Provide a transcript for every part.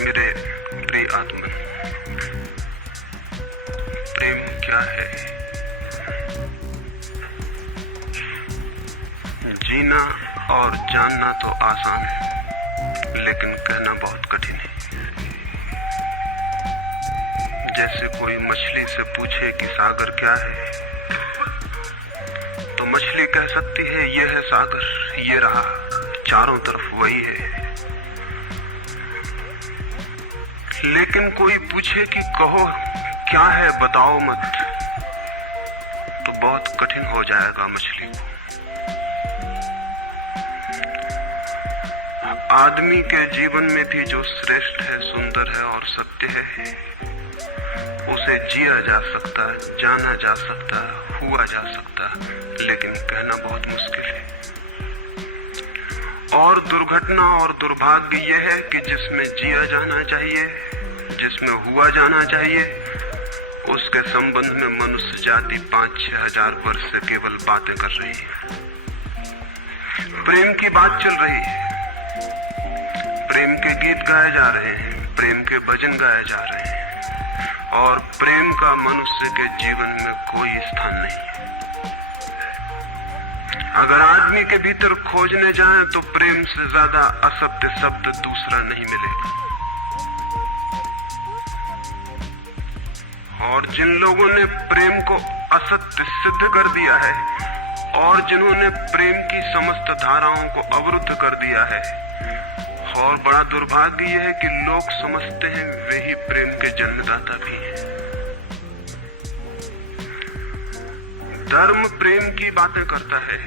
मेरे प्रिय आत्मन, प्रेम क्या है? जीना और जानना तो आसान है, लेकिन कहना बहुत कठिन है। जैसे कोई मछली से पूछे कि सागर क्या है, तो मछली कह सकती है ये है सागर, ये रहा, चारों तरफ वही है। लेकिन कोई पूछे कि कहो क्या है, बताओ मत, तो बहुत कठिन हो जाएगा मछली को। आदमी के जीवन में भी जो श्रेष्ठ है, सुंदर है और सत्य है, उसे जिया जा सकता है, जाना जा सकता है, हुआ जा सकता है, लेकिन कहना बहुत मुश्किल है। और दुर्घटना और दुर्भाग्य यह है कि जिसमें जिया जाना चाहिए, जिसमें हुआ जाना चाहिए, उसके संबंध में मनुष्य जाति 5-6 हजार वर्ष से केवल बातें कर रही है। प्रेम की बात चल रही है, प्रेम के गीत गाए जा रहे हैं, प्रेम के भजन गाए जा रहे हैं, और प्रेम का मनुष्य के जीवन में कोई स्थान नहीं है। अगर आदमी के भीतर खोजने जाएं तो प्रेम से ज्यादा असत्य शब्द दूसरा नहीं मिलेगा। और जिन लोगों ने प्रेम को असत्य सिद्ध कर दिया है और जिन्होंने प्रेम की समस्त धाराओं को अवरुद्ध कर दिया है, और बड़ा दुर्भाग्य यह है कि लोग समझते हैं वे ही प्रेम के जन्मदाता भी हैं। धर्म प्रेम की बातें करता है,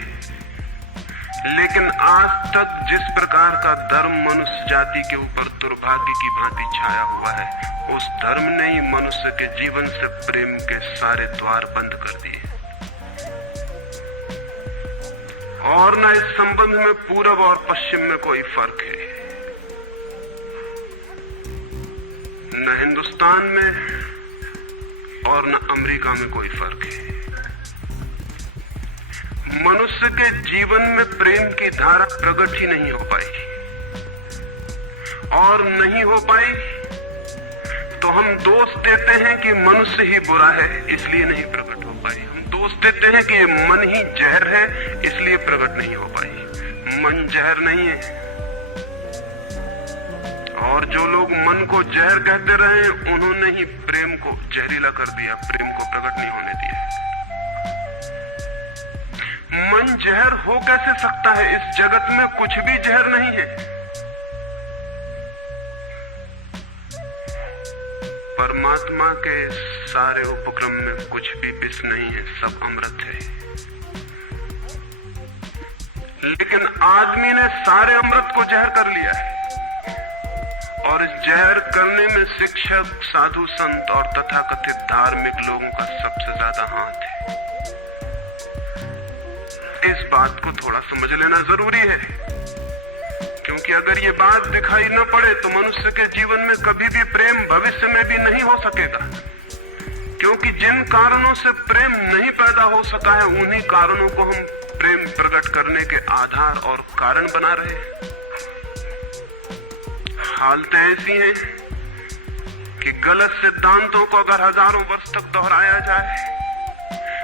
लेकिन आज तक जिस प्रकार का धर्म मनुष्य जाति के ऊपर दुर्भाग्य की भांति छाया हुआ है, उस धर्म ने ही मनुष्य के जीवन से प्रेम के सारे द्वार बंद कर दिए। और न इस संबंध में पूरब और पश्चिम में कोई फर्क है, न हिंदुस्तान में और न अमेरिका में कोई फर्क है। मनुष्य के जीवन में प्रेम की धारा प्रकट ही नहीं हो पाई, और नहीं हो पाई तो हम दोष देते हैं कि मनुष्य ही बुरा है, इसलिए नहीं प्रकट हो पाई। हम दोष देते हैं कि ये मन ही जहर है, इसलिए प्रकट नहीं हो पाई। मन जहर नहीं है, और जो लोग मन को जहर कहते रहे, उन्होंने ही प्रेम को जहरीला कर दिया, प्रेम को प्रकट नहीं होने दिया। मन जहर हो कैसे सकता है? इस जगत में कुछ भी जहर नहीं है। परमात्मा के सारे उपक्रम में कुछ भी विष नहीं है, सब अमृत है। लेकिन आदमी ने सारे अमृत को जहर कर लिया है, और इस जहर करने में शिक्षक, साधु, संत और तथाकथित धार्मिक लोगों का सबसे ज्यादा हाथ है। इस बात को थोड़ा समझ लेना जरूरी है, क्योंकि अगर ये बात दिखाई न पड़े तो मनुष्य के जीवन में कभी भी प्रेम भविष्य में भी नहीं हो सकेगा। क्योंकि जिन कारणों से प्रेम नहीं पैदा हो सका है, उन्हीं कारणों को हम प्रेम प्रकट करने के आधार और कारण बना रहे हैं। हालतें ऐसी हैं कि गलत सिद्धांतों को अगर हजारों वर्ष तक दोहराया जाए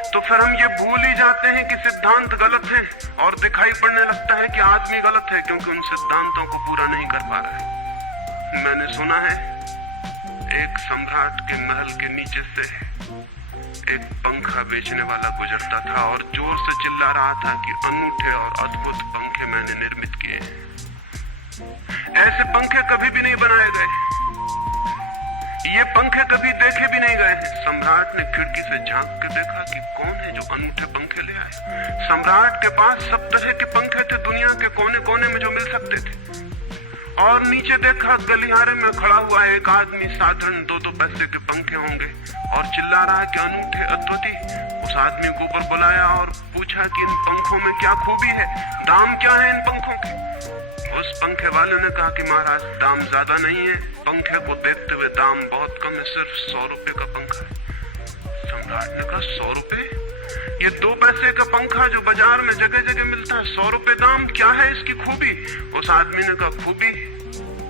तो फिर हम ये भूल ही जाते हैं कि सिद्धांत गलत है, और दिखाई पड़ने लगता है कि आदमी गलत है, क्योंकि उन सिद्धांतों को पूरा नहीं कर पा रहा है। मैंने सुना है एक सम्राट के महल के नीचे से एक पंखा बेचने वाला गुजरता था और जोर से चिल्ला रहा था कि अनूठे और अद्भुत पंखे मैंने निर्मित किए हैं। ऐसे पंखे कभी भी नहीं बनाए गए, ये पंखे कभी देखे भी नहीं गए हैं। सम्राट ने खिड़की से झांक के देखा कि कौन है जो अनूठे पंखे ले आए। सम्राट के पास सब तरह के पंखे थे, दुनिया के कोने कोने में जो मिल सकते थे। और नीचे देखा, गलियारे में खड़ा हुआ एक आदमी, साधारण 2-2 पैसे के पंखे होंगे, और चिल्ला रहा है कि अनूठे, अद्वितीय। उस आदमी को ऊपर बुलाया और पूछा कि इन पंखों में क्या खूबी है, दाम क्या है इन पंखों के? उस पंखे वाले ने कहा कि महाराज, दाम ज्यादा नहीं है, पंखे को देखते हुए दाम बहुत कम है, सिर्फ 100 रुपए का पंखा है। सम्राट ने कहा 100 रुपए? ये 2 पैसे का पंखा जो बाजार में जगह जगह मिलता है, 100 रुपए दाम, क्या है इसकी खूबी? उस आदमी ने कहा खूबी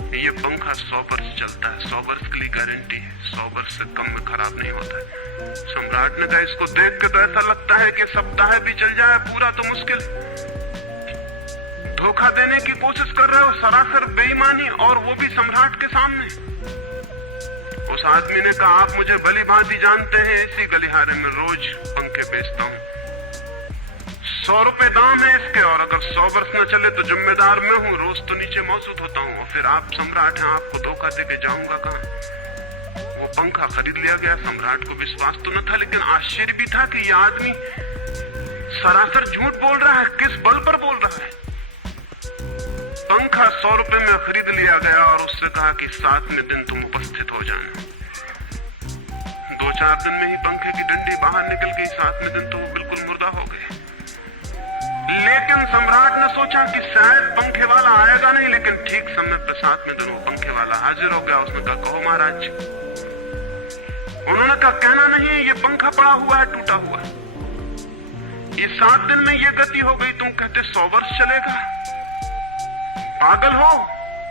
ये पंखा 100 वर्ष चलता है, 100 वर्ष के लिए गारंटी है, 100 वर्ष से कम में खराब नहीं होता है। सम्राट ने कहा इसको देख के तो ऐसा लगता है कि सप्ताह भी चल जाए, पूरा तो मुश्किल। धोखा देने की कोशिश कर रहे हो, सरासर बेईमानी, और वो भी सम्राट के सामने। उस आदमी ने कहा आप मुझे भली भांति जानते हैं, इसी गलिहारे में रोज पंखे बेचता हूँ, 100 रुपए दाम है इसके, और अगर 100 वर्ष न चले तो जिम्मेदार मैं हूँ, रोज तो नीचे मौजूद होता हूँ, और फिर आप सम्राट हैं, आपको धोखा देके जाऊंगा कहाँ। वो पंखा खरीद लिया गया। सम्राट को विश्वास तो न था, लेकिन आश्चर्य भी था कि यह आदमी सरासर झूठ बोल रहा है, किस बल पर बोल रहा है। पंखा 100 रुपए में खरीद लिया गया और उससे कहा कि 7वें दिन तुम उपस्थित हो जाना। 2-4 दिन में ही पंखे की डंडी बाहर निकल गई, 7वें दिन तो वो बिल्कुल मुर्दा हो गए। लेकिन सम्राट ने सोचा कि शायद पंखे वाला आएगा नहीं, लेकिन ठीक समय पर 7वें दिन वो पंखे वाला हाजिर हो गया। उसने कहा कहो महाराज। उन्होंने कहा कहना नहीं है, ये पंखा पड़ा हुआ है, टूटा हुआ है, ये 7 दिन में ये गति हो गई, तुम कहते 100 वर्ष चलेगा। पागल हो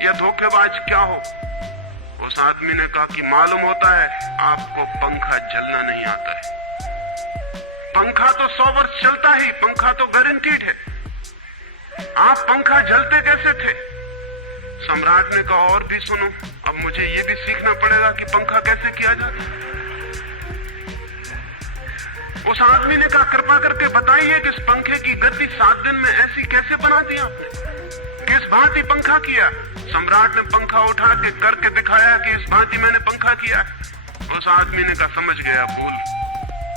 या धोखेबाज क्या हो। उस आदमी ने कहा कि मालूम होता है आपको पंखा चलना नहीं आता है, पंखा तो 100 वर्ष चलता ही, पंखा तो गारंटीड है, आप पंखा जलते कैसे थे। सम्राट ने कहा और भी सुनो, अब मुझे ये भी सीखना पड़ेगा कि पंखा कैसे किया जाता। उस आदमी ने कहा कृपा करके बताइए कि इस पंखे की गति 7 दिन में ऐसी कैसे बना दी आपने, किस भांति पंखा किया। सम्राट ने पंखा उठा के करके दिखाया कि इस भांति मैंने पंखा किया। उस आदमी ने कहा समझ गया, भूल,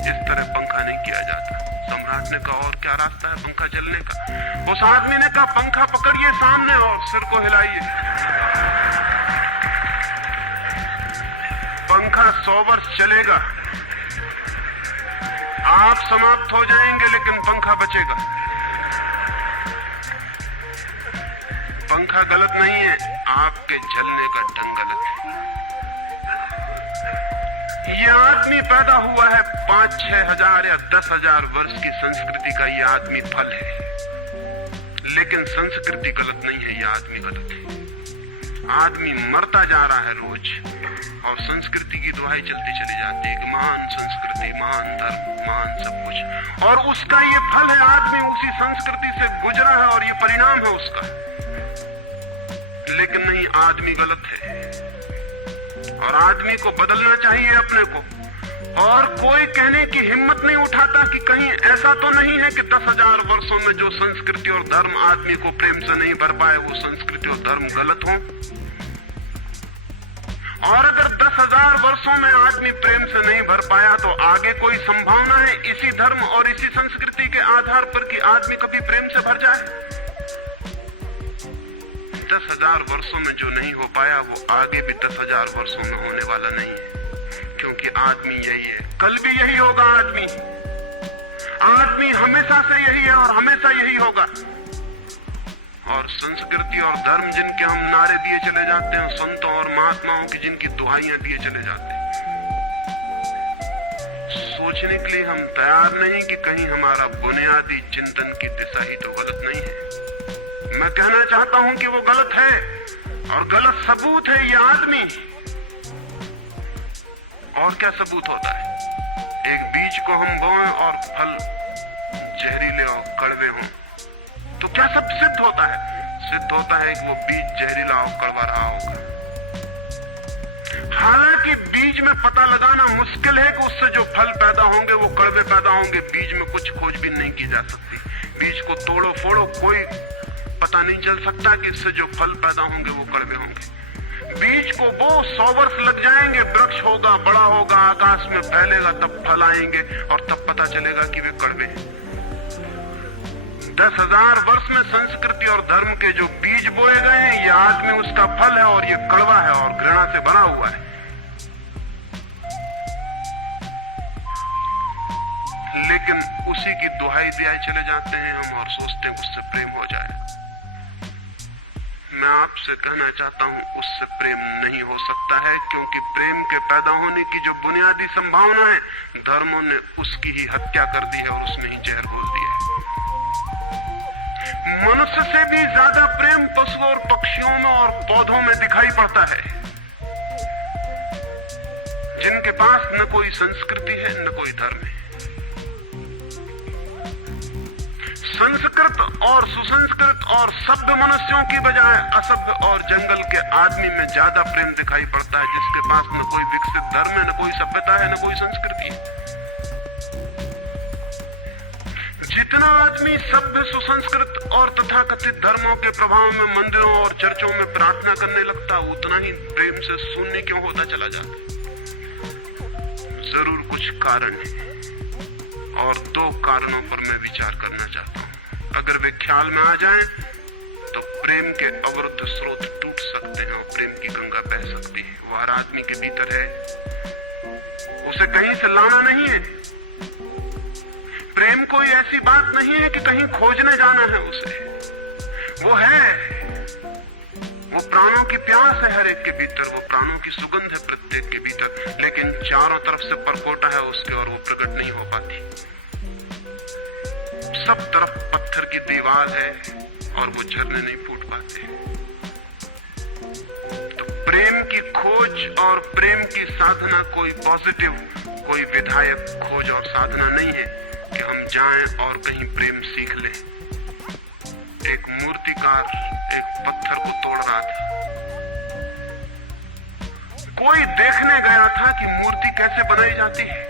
इस तरह पंखा नहीं किया जाता। सम्राट ने कहा और क्या रास्ता है पंखा जलने का। उस आदमी ने कहा पंखा पकड़िए सामने और सिर को हिलाइए। पंखा 100 वर्ष चलेगा, आप समाप्त हो जाएंगे, लेकिन पंखा बचेगा। पंखा गलत नहीं है, आपके जलने का ढंग गलत है। यह आदमी पैदा हुआ है 5-6 हजार या 10,000 वर्ष की संस्कृति का, यह आदमी फल है, लेकिन संस्कृति गलत नहीं है, यह आदमी गलत है। आदमी मरता जा रहा है रोज, और संस्कृति की दुहाई चलती चली जाती है कि महान संस्कृति, महान धर्म, महान सब कुछ, और उसका ये फल है। आदमी उसी संस्कृति से गुजरा है और ये परिणाम है उसका। लेकिन नहीं, आदमी गलत है, और आदमी को बदलना चाहिए अपने को। और कोई कहने की हिम्मत नहीं उठाता कि कहीं ऐसा तो नहीं है कि 10,000 वर्षों में जो संस्कृति और धर्म आदमी को प्रेम से नहीं भर पाए, वो संस्कृति और धर्म गलत हो। और अगर 10,000 वर्षों में आदमी प्रेम से नहीं भर पाया, तो आगे कोई संभावना है इसी धर्म और इसी संस्कृति के आधार पर कि आदमी कभी प्रेम से भर जाए। 10,000 वर्षों में जो नहीं हो पाया, वो आगे भी 10,000 वर्षों में होने वाला नहीं है, क्योंकि आदमी यही है, कल भी यही होगा। आदमी हमेशा से यही है और हमेशा यही होगा। और संस्कृति और धर्म जिनके हम नारे दिए चले जाते हैं, संतों और महात्माओं की जिनकी दुहाइयां दिए चले जाते हैं, सोचने के लिए हम तैयार नहीं कि कहीं हमारा बुनियादी चिंतन की दिशा ही तो गलत नहीं है। मैं कहना चाहता हूं कि वो गलत है, और गलत सबूत है ये आदमी। और क्या सबूत होता है? एक बीज को हम बोएं और फल जहरीले और कड़वे हों, तो क्या सब सिद्ध होता है? सिद्ध होता है कि वो बीज जहरीला और कड़वा रहा होगा। हालांकि बीज में पता लगाना मुश्किल है कि उससे जो फल पैदा होंगे वो कड़वे पैदा होंगे। बीज में कुछ खोजबीन नहीं की जा सकती। बीज को तोड़ो फोड़ो, कोई पता नहीं चल सकता कि इससे जो फल पैदा होंगे वो कड़वे होंगे। बीज को वो 100 वर्ष लग जाएंगे, वृक्ष होगा, बड़ा होगा, आकाश में फैलेगा, तब फल आएंगे और तब पता चलेगा कि वे कड़वे हैं। 10,000 वर्ष में संस्कृति और धर्म के जो बीज बोए गए हैं, ये आदमी उसका फल है, और ये कड़वा है और घृणा से भरा हुआ है। लेकिन उसी की दुहाई दिए चले जाते हैं हम, और सोचते हैं उससे प्रेम हो जाए। मैं आपसे कहना चाहता हूं उससे प्रेम नहीं हो सकता है, क्योंकि प्रेम के पैदा होने की जो बुनियादी संभावना है, धर्मों ने उसकी ही हत्या कर दी है और उसमें ही जहर घोल दिया है। मनुष्य से भी ज्यादा प्रेम पशुओं और पक्षियों में और पौधों में दिखाई पड़ता है, जिनके पास न कोई संस्कृति है न कोई धर्म है। संस्कृत और सुसंस्कृत और सभ्य मनुष्यों की बजाय असभ्य और जंगल के आदमी में ज्यादा प्रेम दिखाई पड़ता है, जिसके पास न कोई विकसित धर्म है, न कोई सभ्यता है, न कोई संस्कृति है। जितना आदमी सभ्य, सुसंस्कृत और तथाकथित धर्मों के प्रभाव में मंदिरों और चर्चों में प्रार्थना करने लगता, उतना ही प्रेम से शून्य क्यों होता चला जाता। जरूर कुछ कारण है, और दो कारणों पर मैं विचार करना चाहता हूं। अगर वे ख्याल में आ जाएं, तो प्रेम के अवरुद्ध स्रोत टूट सकते हैं और प्रेम की गंगा बह सकती है। वो हर आदमी के भीतर है, उसे कहीं से लाना नहीं है। प्रेम कोई ऐसी बात नहीं है कि कहीं खोजने जाना है उसे, वो है, वो प्राणों की प्यास है हर एक के भीतर, वो प्राणों की सुगंध है प्रत्येक के भीतर, लेकिन चारों तरफ से परकोटा है उसके और वो प्रकट नहीं हो पाती। सब तरफ पत्थर की दीवार है और वो झरने नहीं फूट पाते। तो प्रेम की खोज और प्रेम की साधना कोई पॉजिटिव, कोई विधायक खोज और साधना नहीं है कि हम जाएं और कहीं प्रेम सीख लें। एक मूर्तिकार एक पत्थर को तोड़ रहा था, कोई देखने गया था कि मूर्ति कैसे बनाई जाती है।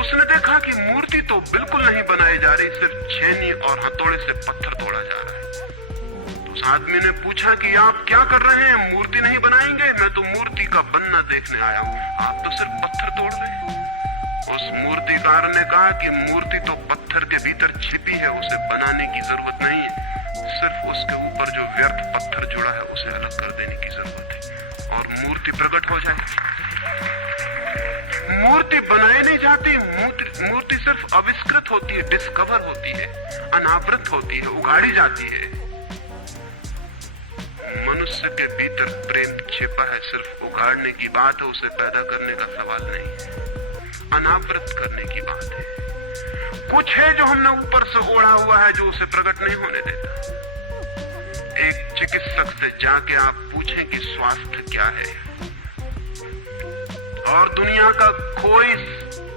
उसने देखा कि मूर्ति तो बिल्कुल नहीं बनाई जा रही, सिर्फ छेनी और हथौड़े से पत्थर तोड़ा जा रहा है। तो उस आदमी ने पूछा कि आप क्या कर रहे हैं, मूर्ति नहीं बनाएंगे? मैं तो मूर्ति का बनना देखने आया हूं, आप तो सिर्फ पत्थर तोड़ रहे हैं। उस मूर्तिकार ने कहा कि मूर्ति तो पत्थर के भीतर छिपी है, उसे बनाने की जरूरत नहीं है, सिर्फ उसके ऊपर जो व्यर्थ पत्थर जुड़ा है उसे अलग कर देने की जरूरत है और मूर्ति प्रकट हो जाएगी। मूर्ति बनाई नहीं जाती, मूर्ति सिर्फ आविष्कृत होती है, डिस्कवर होती है, अनावृत होती है, उगाड़ी जाती है। मनुष्य के भीतर प्रेम छिपा है, सिर्फ उगाड़ने की बात है, उसे पैदा करने का सवाल नहीं, अनावृत करने की बात है। कुछ है जो हमने ऊपर से ओढ़ा हुआ है, जो उसे प्रकट नहीं होने देता। एक चिकित्सक से जाके आप पूछें कि स्वास्थ्य क्या है, और दुनिया का कोई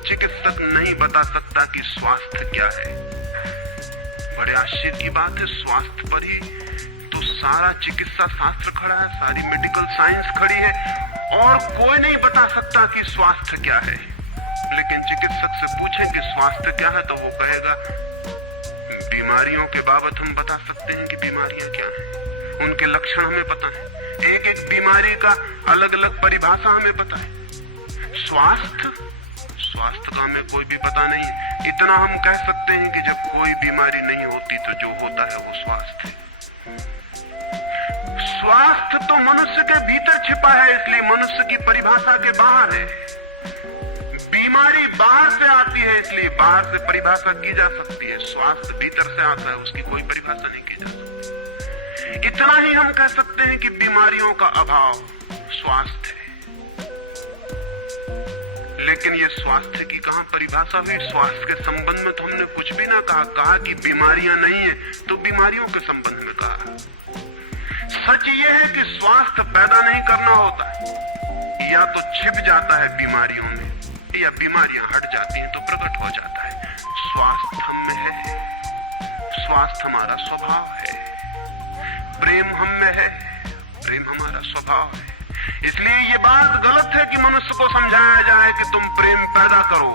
चिकित्सक नहीं बता सकता कि स्वास्थ्य क्या है। बड़े आश्चर्य की बात है, स्वास्थ्य पर ही तो सारा चिकित्सा शास्त्र खड़ा है, सारी मेडिकल साइंस खड़ी है, और कोई नहीं बता सकता कि स्वास्थ्य क्या है। लेकिन चिकित्सक से पूछें कि स्वास्थ्य क्या है, तो वो कहेगा बीमारियों के बाबत हम बता सकते हैं कि बीमारियां क्या हैं, उनके लक्षण हमें पता है, एक एक बीमारी का अलग अलग परिभाषा हमें पता है। स्वास्थ्य का हमें कोई भी पता नहीं है। इतना हम कह सकते हैं कि जब कोई बीमारी नहीं होती तो जो होता है वो स्वास्थ्य है। स्वास्थ्य तो मनुष्य के भीतर छिपा है, इसलिए मनुष्य की परिभाषा के बाहर है। बीमारी बाहर से आती है, इसलिए बाहर से परिभाषा की जा सकती है। स्वास्थ्य भीतर से आता है, उसकी कोई परिभाषा नहीं की जा सकती। इतना ही हम कह सकते हैं कि बीमारियों का अभाव स्वास्थ्य है। लेकिन ये स्वास्थ्य की कहां परिभाषा हुई? स्वास्थ्य के संबंध में तो हमने कुछ भी ना कहा कि बीमारियां नहीं है, तो बीमारियों के संबंध में कहा। सच ये है कि स्वास्थ्य पैदा नहीं करना होता, या तो छिप जाता है बीमारियों में, या बीमारियां हट जाती हैं तो प्रकट हो जाता है। स्वास्थ्य हम में है, स्वास्थ्य हमारा स्वभाव है, प्रेम हम में है, प्रेम हमारा स्वभाव है। इसलिए ये बात गलत है कि मनुष्य को समझाया जाए कि तुम प्रेम पैदा करो।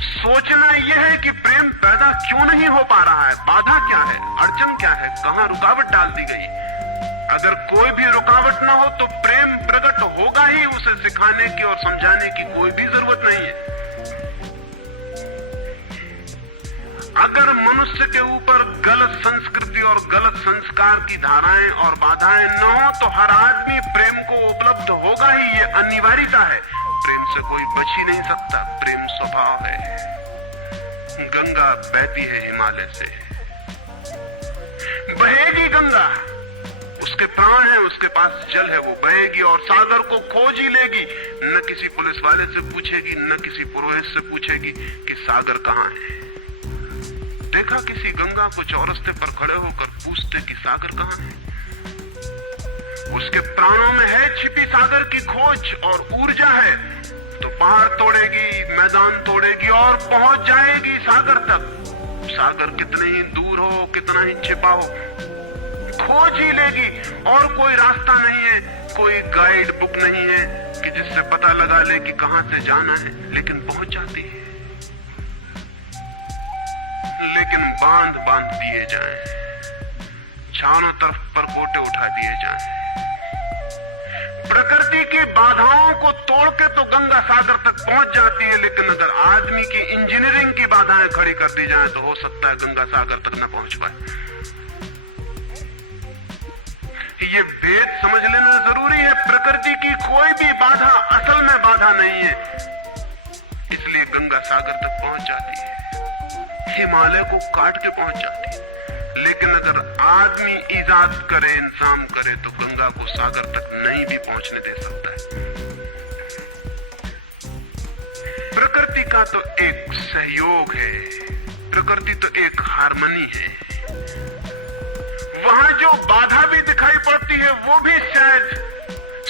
सोचना यह है कि प्रेम पैदा क्यों नहीं हो पा रहा है, बाधा क्या है, अड़चन क्या है, कहां रुकावट डाल दी गई। अगर कोई भी रुकावट ना हो तो प्रेम प्रकट होगा ही, उसे सिखाने की और समझाने की कोई भी जरूरत नहीं है। अगर मनुष्य के ऊपर गलत संस्कृति और गलत संस्कार की धाराएं और बाधाएं न हो तो हर आदमी प्रेम को उपलब्ध होगा ही, ये अनिवार्यता है। प्रेम से कोई बच ही नहीं सकता, प्रेम स्वभाव है। गंगा बहती है हिमालय से, बहेगी गंगा, उसके प्राण है, उसके पास जल है, वो बहेगी और सागर को खोज ही लेगी। न किसी पुलिस वाले से पूछेगी, न किसी पुरोहित से पूछेगी कि सागर कहां है। देखा किसी गंगा को चौरस्ते पर खड़े होकर पूछते कि सागर कहाँ है? उसके प्राणों में है छिपी सागर की खोज और ऊर्जा है, तो पहाड़ तोड़ेगी, मैदान तोड़ेगी और पहुंच जाएगी सागर तक। सागर कितने ही दूर हो, कितना ही छिपा हो, खोज ही लेगी। और कोई रास्ता नहीं है, कोई गाइड बुक नहीं है कि जिससे पता लगा ले कि कहां से जाना है, लेकिन पहुंच जाती है। लेकिन बांध बांध दिए जाएं, चारों तरफ परकोटे उठा दिए जाएं, प्रकृति की बाधाओं को तोड़ के तो गंगा सागर तक पहुंच जाती है, लेकिन अगर आदमी की इंजीनियरिंग की बाधाएं खड़ी कर दी जाएं तो हो सकता है गंगा सागर तक न पहुंच पाए। ये भेद समझ लेना जरूरी है। प्रकृति की कोई भी बाधा असल में बाधा नहीं है, इसलिए गंगा सागर तक पहुंच जाती है, हिमालय को काट के पहुंच जाती है। लेकिन अगर आदमी इजाद करे, इंतजाम करे, तो गंगा को सागर तक नहीं भी पहुंचने दे सकता है। प्रकृति का तो एक सहयोग है, प्रकृति तो एक हार्मनी है। वहां जो बाधा भी दिखाई पड़ती है वो भी शायद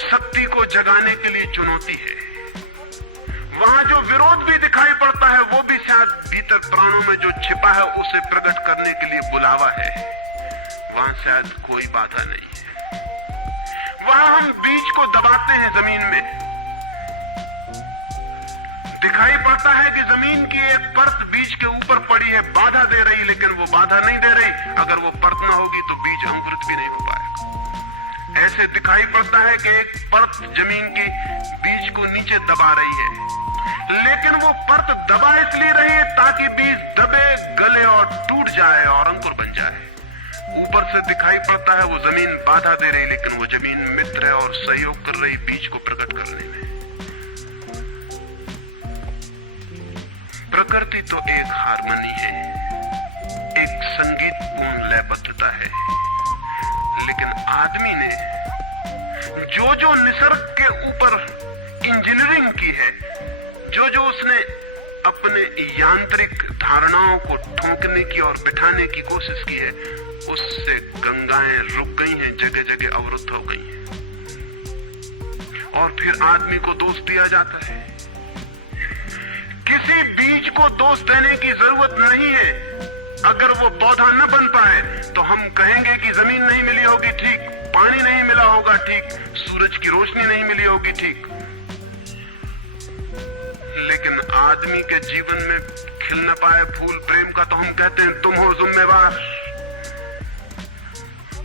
शक्ति को जगाने के लिए चुनौती है। वहां जो विरोध भी दिखाई पड़ता है वो भी शायद भीतर प्राणों में जो छिपा है उसे प्रकट करने के लिए बुलावा है। वहां शायद कोई बाधा नहीं है। वहां हम बीज को दबाते हैं जमीन में, दिखाई पड़ता है कि जमीन की एक परत बीज के ऊपर पड़ी है, बाधा दे रही, लेकिन वो बाधा नहीं दे रही। अगर वो परत ना होगी तो बीज अंकुरित भी नहीं हो पाएगा। ऐसे दिखाई पड़ता है कि एक परत जमीन की बीज को नीचे दबा रही है, लेकिन वो परत दबा इसलिए रही है ताकि बीज दबे, गले और टूट जाए और अंकुर बन जाए। ऊपर से दिखाई पड़ता है वो जमीन बाधा दे रही, लेकिन वो जमीन मित्र है और सहयोग कर रही बीज को प्रकट करने में। प्रकृति तो एक हार्मनी है, एक संगीतपूर्ण लयबद्धता है, लेकिन आदमी ने जो जो निसर्ग के ऊपर इंजीनियरिंग की है, जो जो उसने अपने यांत्रिक धारणाओं को ठोंकने की और बिठाने की कोशिश की है, उससे गंगाएं रुक गई हैं, जगह जगह अवरुद्ध हो गई हैं। और फिर आदमी को दोष दिया जाता है। किसी बीज को दोष देने की जरूरत नहीं है। अगर वो पौधा न बन पाए तो हम कहेंगे कि जमीन नहीं मिली होगी, ठीक, पानी नहीं मिला होगा, ठीक, सूरज की रोशनी नहीं मिली होगी, ठीक। लेकिन आदमी के जीवन में खिल न पाए फूल प्रेम का तो हम कहते हैं तुम हो जिम्मेवार।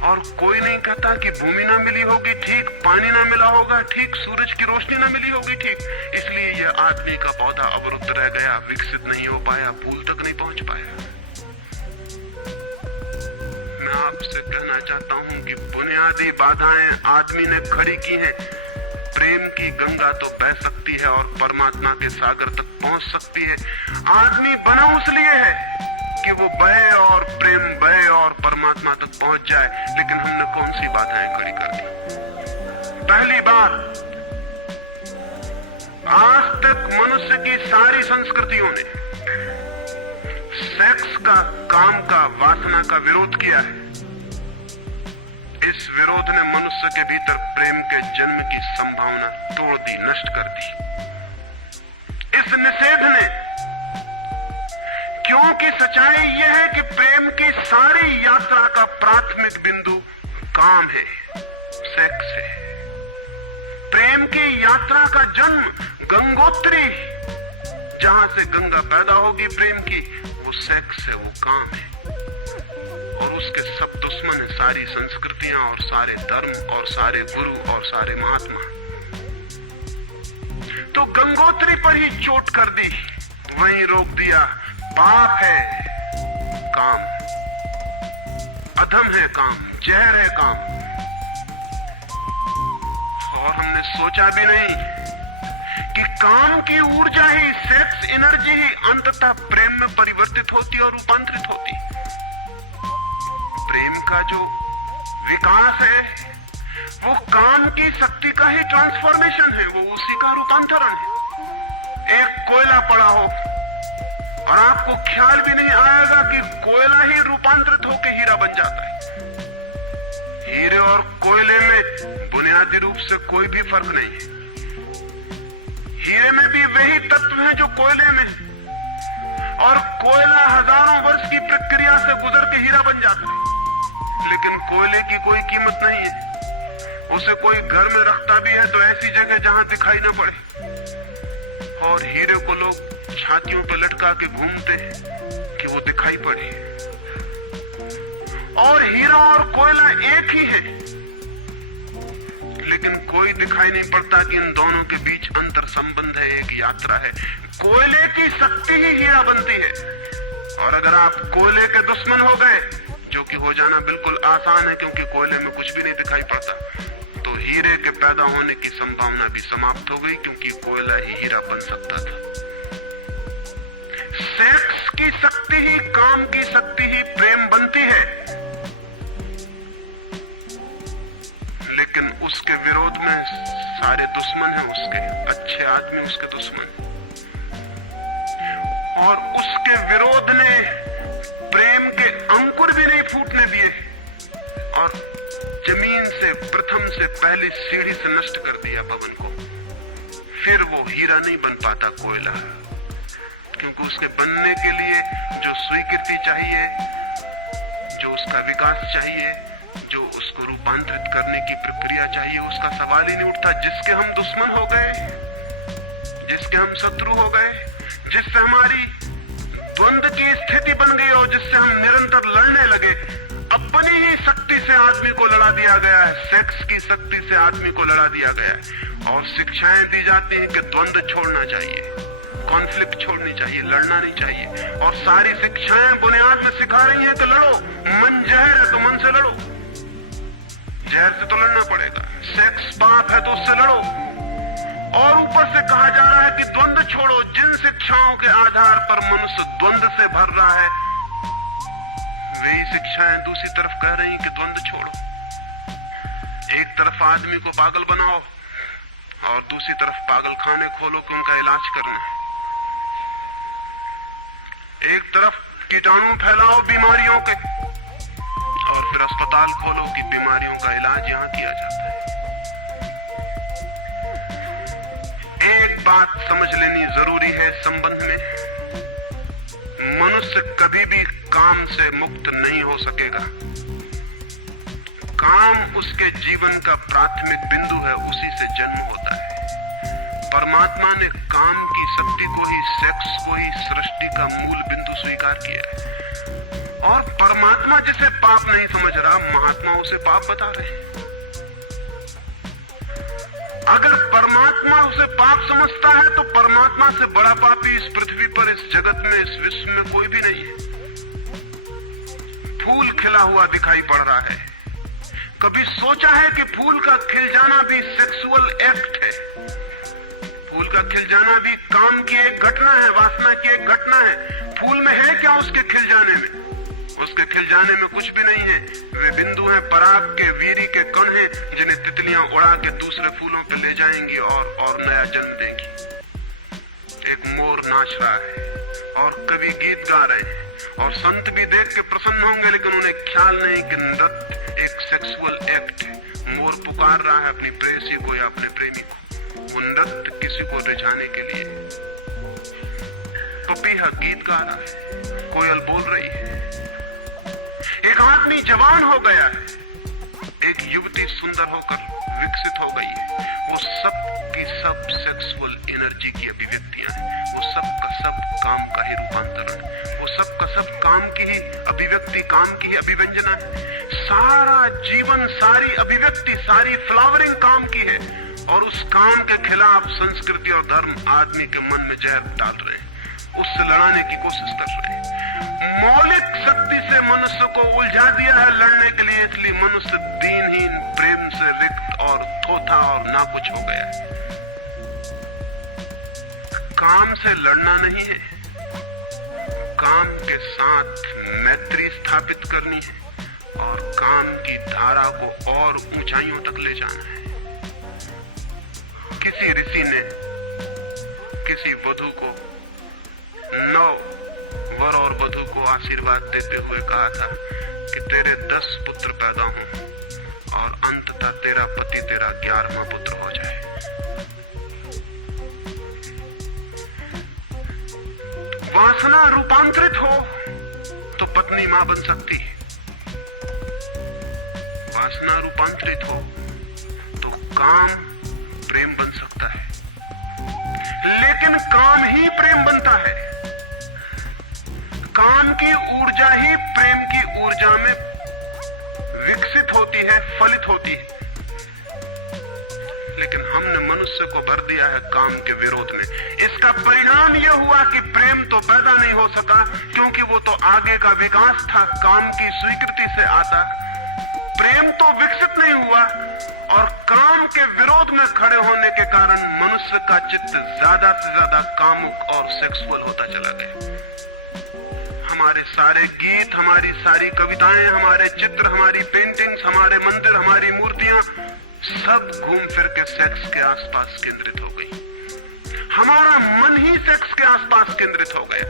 और कोई नहीं कहता कि भूमि ना मिली होगी, ठीक, पानी ना मिला होगा, ठीक, सूरज की रोशनी ना मिली होगी, ठीक। इसलिए यह आदमी का पौधा अवरुद्ध रह गया, विकसित नहीं हो पाया, फूल तक नहीं पहुंच पाया। मैं आपसे कहना चाहता हूं कि बुनियादी बाधाएं आदमी ने खड़ी की हैं। प्रेम की गंगा तो बह सकती है और परमात्मा के सागर तक पहुंच सकती है। आदमी बना उसलिए है कि वो बहे और प्रेम बहे और परमात्मा तक पहुंच जाए, लेकिन हमने कौन सी बाधाएं खड़ी कर दी? पहली बात, आज तक मनुष्य की सारी संस्कृतियों ने सेक्स का, काम का, वासना का विरोध किया है। इस विरोध ने मनुष्य के भीतर प्रेम के जन्म की संभावना तोड़ दी, नष्ट कर दी। इस निषेध ने, क्योंकि सच्चाई यह है कि प्रेम की सारी यात्रा का प्राथमिक बिंदु काम है, सेक्स है। प्रेम की यात्रा का जन्म गंगोत्री, जहां से गंगा पैदा होगी प्रेम की, वो सेक्स है, वो काम है। और उसके सब दुश्मन है, सारी संस्कृतियां और सारे धर्म और सारे गुरु और सारे महात्मा। तो गंगोत्री पर ही चोट कर दी, वहीं रोक दिया। पाप है काम, अधम है काम, जहर है काम। और हमने सोचा भी नहीं कि काम की ऊर्जा ही, सेक्स एनर्जी ही अंततः प्रेम में परिवर्तित होती और रूपांतरित होती। प्रेम का जो विकास है वो काम की शक्ति का ही ट्रांसफॉर्मेशन है, वो उसी का रूपांतरण है। एक कोयला पड़ा हो, और आपको ख्याल भी नहीं आएगा कि कोयला ही रूपांतरित होकर हीरा बन जाता है। हीरे और कोयले में बुनियादी रूप से कोई भी फर्क नहीं है। हीरे में भी वही तत्व हैं जो कोयले में, और कोयला हजारों वर्ष की प्रक्रिया से गुजर के हीरा बन जाता है। लेकिन कोयले की कोई कीमत नहीं है। उसे कोई घर में रखता भी है तो ऐसी जगह जहां दिखाई न पड़े, और हीरे को लोग छातियों पर लटका के घूमते हैं कि वो दिखाई पड़े। और हीरा और कोयला एक ही है, लेकिन कोई दिखाई नहीं पड़ता कि इन दोनों के बीच अंतर संबंध है, एक यात्रा है। कोयले की शक्ति ही हीरा बनती है, और अगर आप कोयले के दुश्मन हो गए, जो कि हो जाना बिल्कुल आसान है क्योंकि कोयले में कुछ भी नहीं दिखाई पड़ता, तो हीरे के पैदा होने की संभावना भी समाप्त हो गई, क्योंकि कोयला ही हीरा बन सकता था। सेक्स की शक्ति ही, काम की शक्ति ही प्रेम बनती है, लेकिन उसके विरोध में सारे दुश्मन हैं उसके, अच्छे आदमी उसके दुश्मन, और उसके विरोध ने प्रेम के अंकुर भी नहीं फूटने दिए, और जमीन से प्रथम से पहली सीढ़ी से नष्ट कर दिया भवन को। फिर वो हीरा नहीं बन पाता कोयला, क्योंकि उसके बनने के लिए जो स्वीकृति चाहिए, जो उसका विकास चाहिए, जो उसको रूपांतरित करने की प्रक्रिया चाहिए, उसका सवाल ही नहीं उठता। जिसके हम दुश्मन हो गए, जिसके हम शत्रु हो गए, जिससे हमारी द्वंद्व की स्थिति बन गई और जिससे हम निरंतर लड़ने लगे, अपनी ही शक्ति से आदमी को लड़ा दिया गया है, सेक्स की शक्ति से आदमी को लड़ा दिया गया है। और शिक्षाएं दी जाती हैं कि द्वंद्व छोड़ना चाहिए, कॉन्फ्लिक्ट छोड़नी चाहिए, लड़ना नहीं चाहिए, और सारी शिक्षाएं बुनियाद में सिखा रही हैं कि लड़ो, मन जहर है तो मन से लड़ो, जहर से तो लड़ना पड़ेगा। सेक्स पाप है तो उससे लड़ो, और ऊपर से कहा जा रहा है कि द्वंद्व छोड़ो। जिन शिक्षाओं के आधार पर मनुष्य द्वंद्व से भर रहा है, वही शिक्षाएं दूसरी तरफ कह रही कि द्वंद्व छोड़ो। एक तरफ आदमी को पागल बनाओ और दूसरी तरफ पागल खाने खोलो कि उनका इलाज करना है। एक तरफ कीटाणु फैलाओ बीमारियों के, और फिर अस्पताल खोलो कि बीमारियों का इलाज यहां किया जाता है। एक बात समझ लेनी जरूरी है संबंध में, मनुष्य कभी भी काम से मुक्त नहीं हो सकेगा। काम उसके जीवन का प्राथमिक बिंदु है, उसी से जन्म होता है। परमात्मा ने काम की शक्ति को ही, सेक्स को ही सृष्टि का मूल बिंदु स्वीकार किया है, और परमात्मा जिसे पाप नहीं समझ रहा, महात्मा उसे पाप बता रहे हैं। अगर परमात्मा उसे पाप समझता है तो परमात्मा से बड़ा पापी इस पृथ्वी पर, इस जगत में, इस विश्व में कोई भी नहीं है। फूल खिला हुआ दिखाई पड़ रहा है, कभी सोचा है कि फूल का खिल जाना भी सेक्सुअल एक्ट है? फूल का खिल जाना भी काम की एक घटना है, वासना की एक घटना है। फूल में है क्या उसके खिल जाने में? उसके खिल जाने में कुछ भी नहीं है। वे बिंदु हैं, पराग के, वीरी के कण हैं, जिन्हें तितलियां उड़ा के दूसरे फूलों पे ले जाएंगी और नया जन्म देंगी। एक मोर नाच रहा है और कवि गीत गा रहे हैं, और संत भी देख के प्रसन्न होंगे, लेकिन उन्हें ख्याल नहीं कि नृत्य एक सेक्सुअल एक्ट है। मोर पुकार रहा है अपनी प्रेयसी को या अपने प्रेमी को, वो नृत्य किसी को रिझाने के लिए। पपीहा गीत गा रहा है, कोयल बोल रही है। एक आदमी जवान हो गया है, एक युवती सुंदर होकर विकसित हो गई है। वो सब की सब सेक्सुअल एनर्जी की अभिव्यक्तियां हैं, वो सब का सब काम का ही रूपांतरण, वो सब का सब काम की ही अभिव्यक्ति, काम की ही अभिव्यंजना है। सारा जीवन, सारी अभिव्यक्ति, सारी फ्लावरिंग काम की है, और उस काम के खिलाफ संस्कृति और धर्म आदमी के मन में जहर डाल रहे हैं, उससे लड़ाने की कोशिश कर रहे हैं। मौलिक शक्ति से मनुष्य को उलझा दिया है लड़ने के लिए, इसलिए मनुष्य दीनहीन, प्रेम से रिक्त और थोथा और नाकुछ हो गया है। काम से लड़ना नहीं है, काम के साथ मैत्री स्थापित करनी है, और काम की धारा को और ऊंचाइयों तक ले जाना है। किसी ऋषि ने किसी वधू को 9 वर और वधू को आशीर्वाद देते हुए कहा था कि तेरे 10 पुत्र पैदा हों और अंततः तेरा पति तेरा 11वां पुत्र हो जाए। वासना रूपांतरित हो तो पत्नी मां बन सकती है, वासना रूपांतरित हो तो काम प्रेम बन सकता है, लेकिन काम ही प्रेम बनता है। काम की ऊर्जा ही प्रेम की ऊर्जा में विकसित होती है, फलित होती है। लेकिन हमने मनुष्य को भर दिया है काम के विरोध में। इसका परिणाम यह हुआ कि प्रेम तो पैदा नहीं हो सका, क्योंकि वो तो आगे का विकास था, काम की स्वीकृति से आता। प्रेम तो विकसित नहीं हुआ और काम के विरोध में खड़े होने के कारण मनुष्य का चित्त ज्यादा से ज्यादा कामुक और सेक्सुअल होता चला गया। हमारे सारे गीत, हमारी सारी कविताएं, हमारे चित्र, हमारी पेंटिंग्स, हमारे मंदिर, हमारी मूर्तियां सब घूम फिर के सेक्स के आसपास केंद्रित हो गई। हमारा मन ही सेक्स के आसपास केंद्रित हो गया।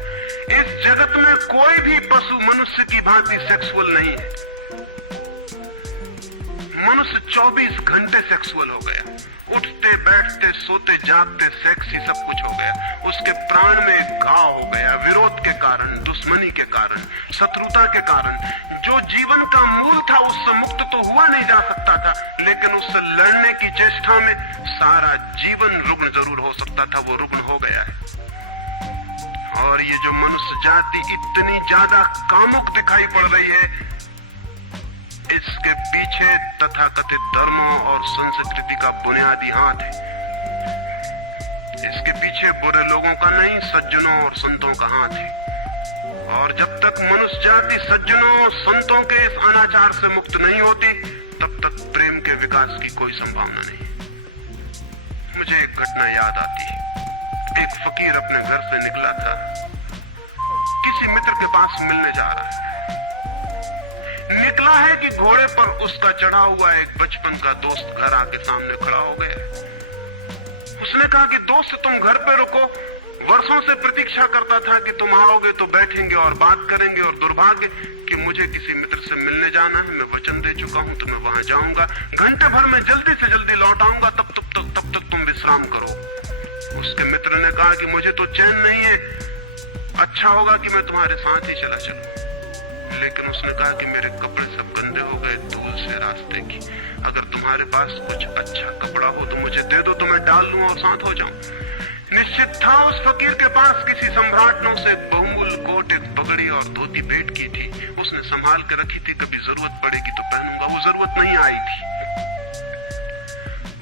इस जगत में कोई भी पशु मनुष्य की भांति सेक्सुअल नहीं है। मनुष्य 24 घंटे सेक्सुअल हो गया। उठते बैठते सोते जागते सेक्स ही सब कुछ हो गया। उसके प्राण में एक घाव हो गया, विरोध के कारण, दुश्मनी के कारण, शत्रुता के कारण। जो जीवन का मूल था उससे मुक्त तो हुआ नहीं जा सकता था, लेकिन उससे लड़ने की चेष्टा में सारा जीवन रुग्ण जरूर हो सकता था, वो रुग्ण हो गया है। और ये जो मनुष्य जाति इतनी ज्यादा कामुक दिखाई पड़ रही है, इसके पीछे तथाकथित धर्मों और संस्कृति का बुनियादी हाथ है। इसके पीछे बुरे लोगों का नहीं, सज्जनों और संतों का हाथ है। और जब तक मनुष्य जाति सज्जनों और संतों के इस अनाचार से मुक्त नहीं होती, तब तक प्रेम के विकास की कोई संभावना नहीं। मुझे एक घटना याद आती है। एक फकीर अपने घर से निकला था, किसी मित्र के पास मिलने जा रहा है। निकला है कि घोड़े पर उसका चढ़ा हुआ एक बचपन का दोस्त घर आके सामने खड़ा हो गया। उसने कहा कि दोस्त तुम घर पे रुको, वर्षों से प्रतीक्षा करता था कि तुम आओगे तो बैठेंगे और बात करेंगे, और दुर्भाग्य कि मुझे किसी मित्र से मिलने जाना है। मैं वचन दे चुका हूं तो मैं वहां जाऊंगा, घंटे भर में जल्दी से जल्दी लौट आऊंगा, तब तक तुम विश्राम करो। उसके मित्र ने कहा कि मुझे तो चैन नहीं है, अच्छा होगा कि मैं तुम्हारे साथ ही चला चलूं। लेकिन उसने कहा कि मेरे कपड़े सब गंदे हो गए धूल से रास्ते की, अगर तुम्हारे पास कुछ अच्छा कपड़ा हो तो मुझे दे दो, तो मैं डाल लूं और साथ हो जाऊं। निश्चित था उस फकीर के पास किसी सम्राट ने उसे एक बहुमूल्य कोट, एक पगड़ी और धोती भेंट की थी। उसने संभाल के रखी थी, कभी जरूरत पड़ेगी तो पहनूंगा। वो जरूरत नहीं आई थी,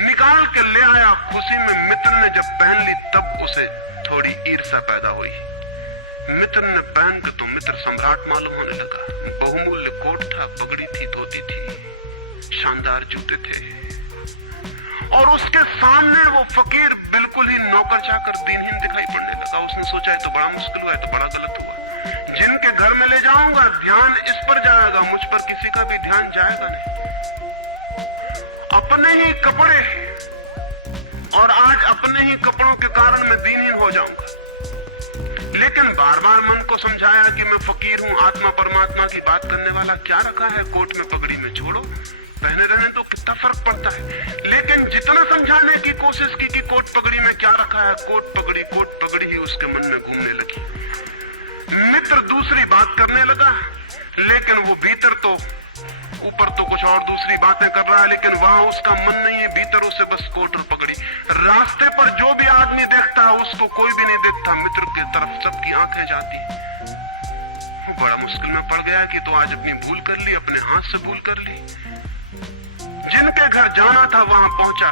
निकाल के ले आया। खुशी में मित्र ने जब पहन ली तब उसे थोड़ी ईर्ष्या पैदा हुई। मित्र ने पहन के तो मित्र सम्राट मालूम होने लगा। बहुमूल्य कोट था, पगड़ी थी, धोती थी, शानदार जूते थे, और उसके सामने वो फकीर बिल्कुल ही नौकर चाकर दीनहीन दिखाई पड़ने लगा। उसने सोचा है तो बड़ा मुश्किल हुआ है, तो बड़ा गलत हुआ। जिनके घर में ले जाऊंगा ध्यान इस पर जाएगा, मुझ पर किसी का भी ध्यान जाएगा नहीं। अपने ही कपड़े, और आज अपने ही कपड़ों के कारण मैं दीनहीन हो जाऊंगा। लेकिन बार बार मन को समझाया कि मैं फकीर हूं, आत्मा परमात्मा की बात करने वाला, क्या रखा है कोट में पगड़ी में, छोड़ो, पहने रहने तो कितना फर्क पड़ता है। लेकिन जितना समझाने की कोशिश की कि कोट पगड़ी में क्या रखा है, कोट पगड़ी ही उसके मन में घूमने लगी। मित्र दूसरी बात करने लगा, लेकिन वो भीतर तो, ऊपर तो कुछ और दूसरी बातें कर रहा है, लेकिन वहां उसका मन नहीं है। भीतर उसे बस कोट और पगड़ी। रास्ते पर जो भी आदमी देखता है उसको कोई भी नहीं देखता, मित्र की तरफ सबकी आंखें जाती। वो बड़ा मुश्किल में पड़ गया कि तो आज अपनी भूल कर ली, अपने हाथ से भूल कर ली। जिनके घर जाना था वहां पहुंचा,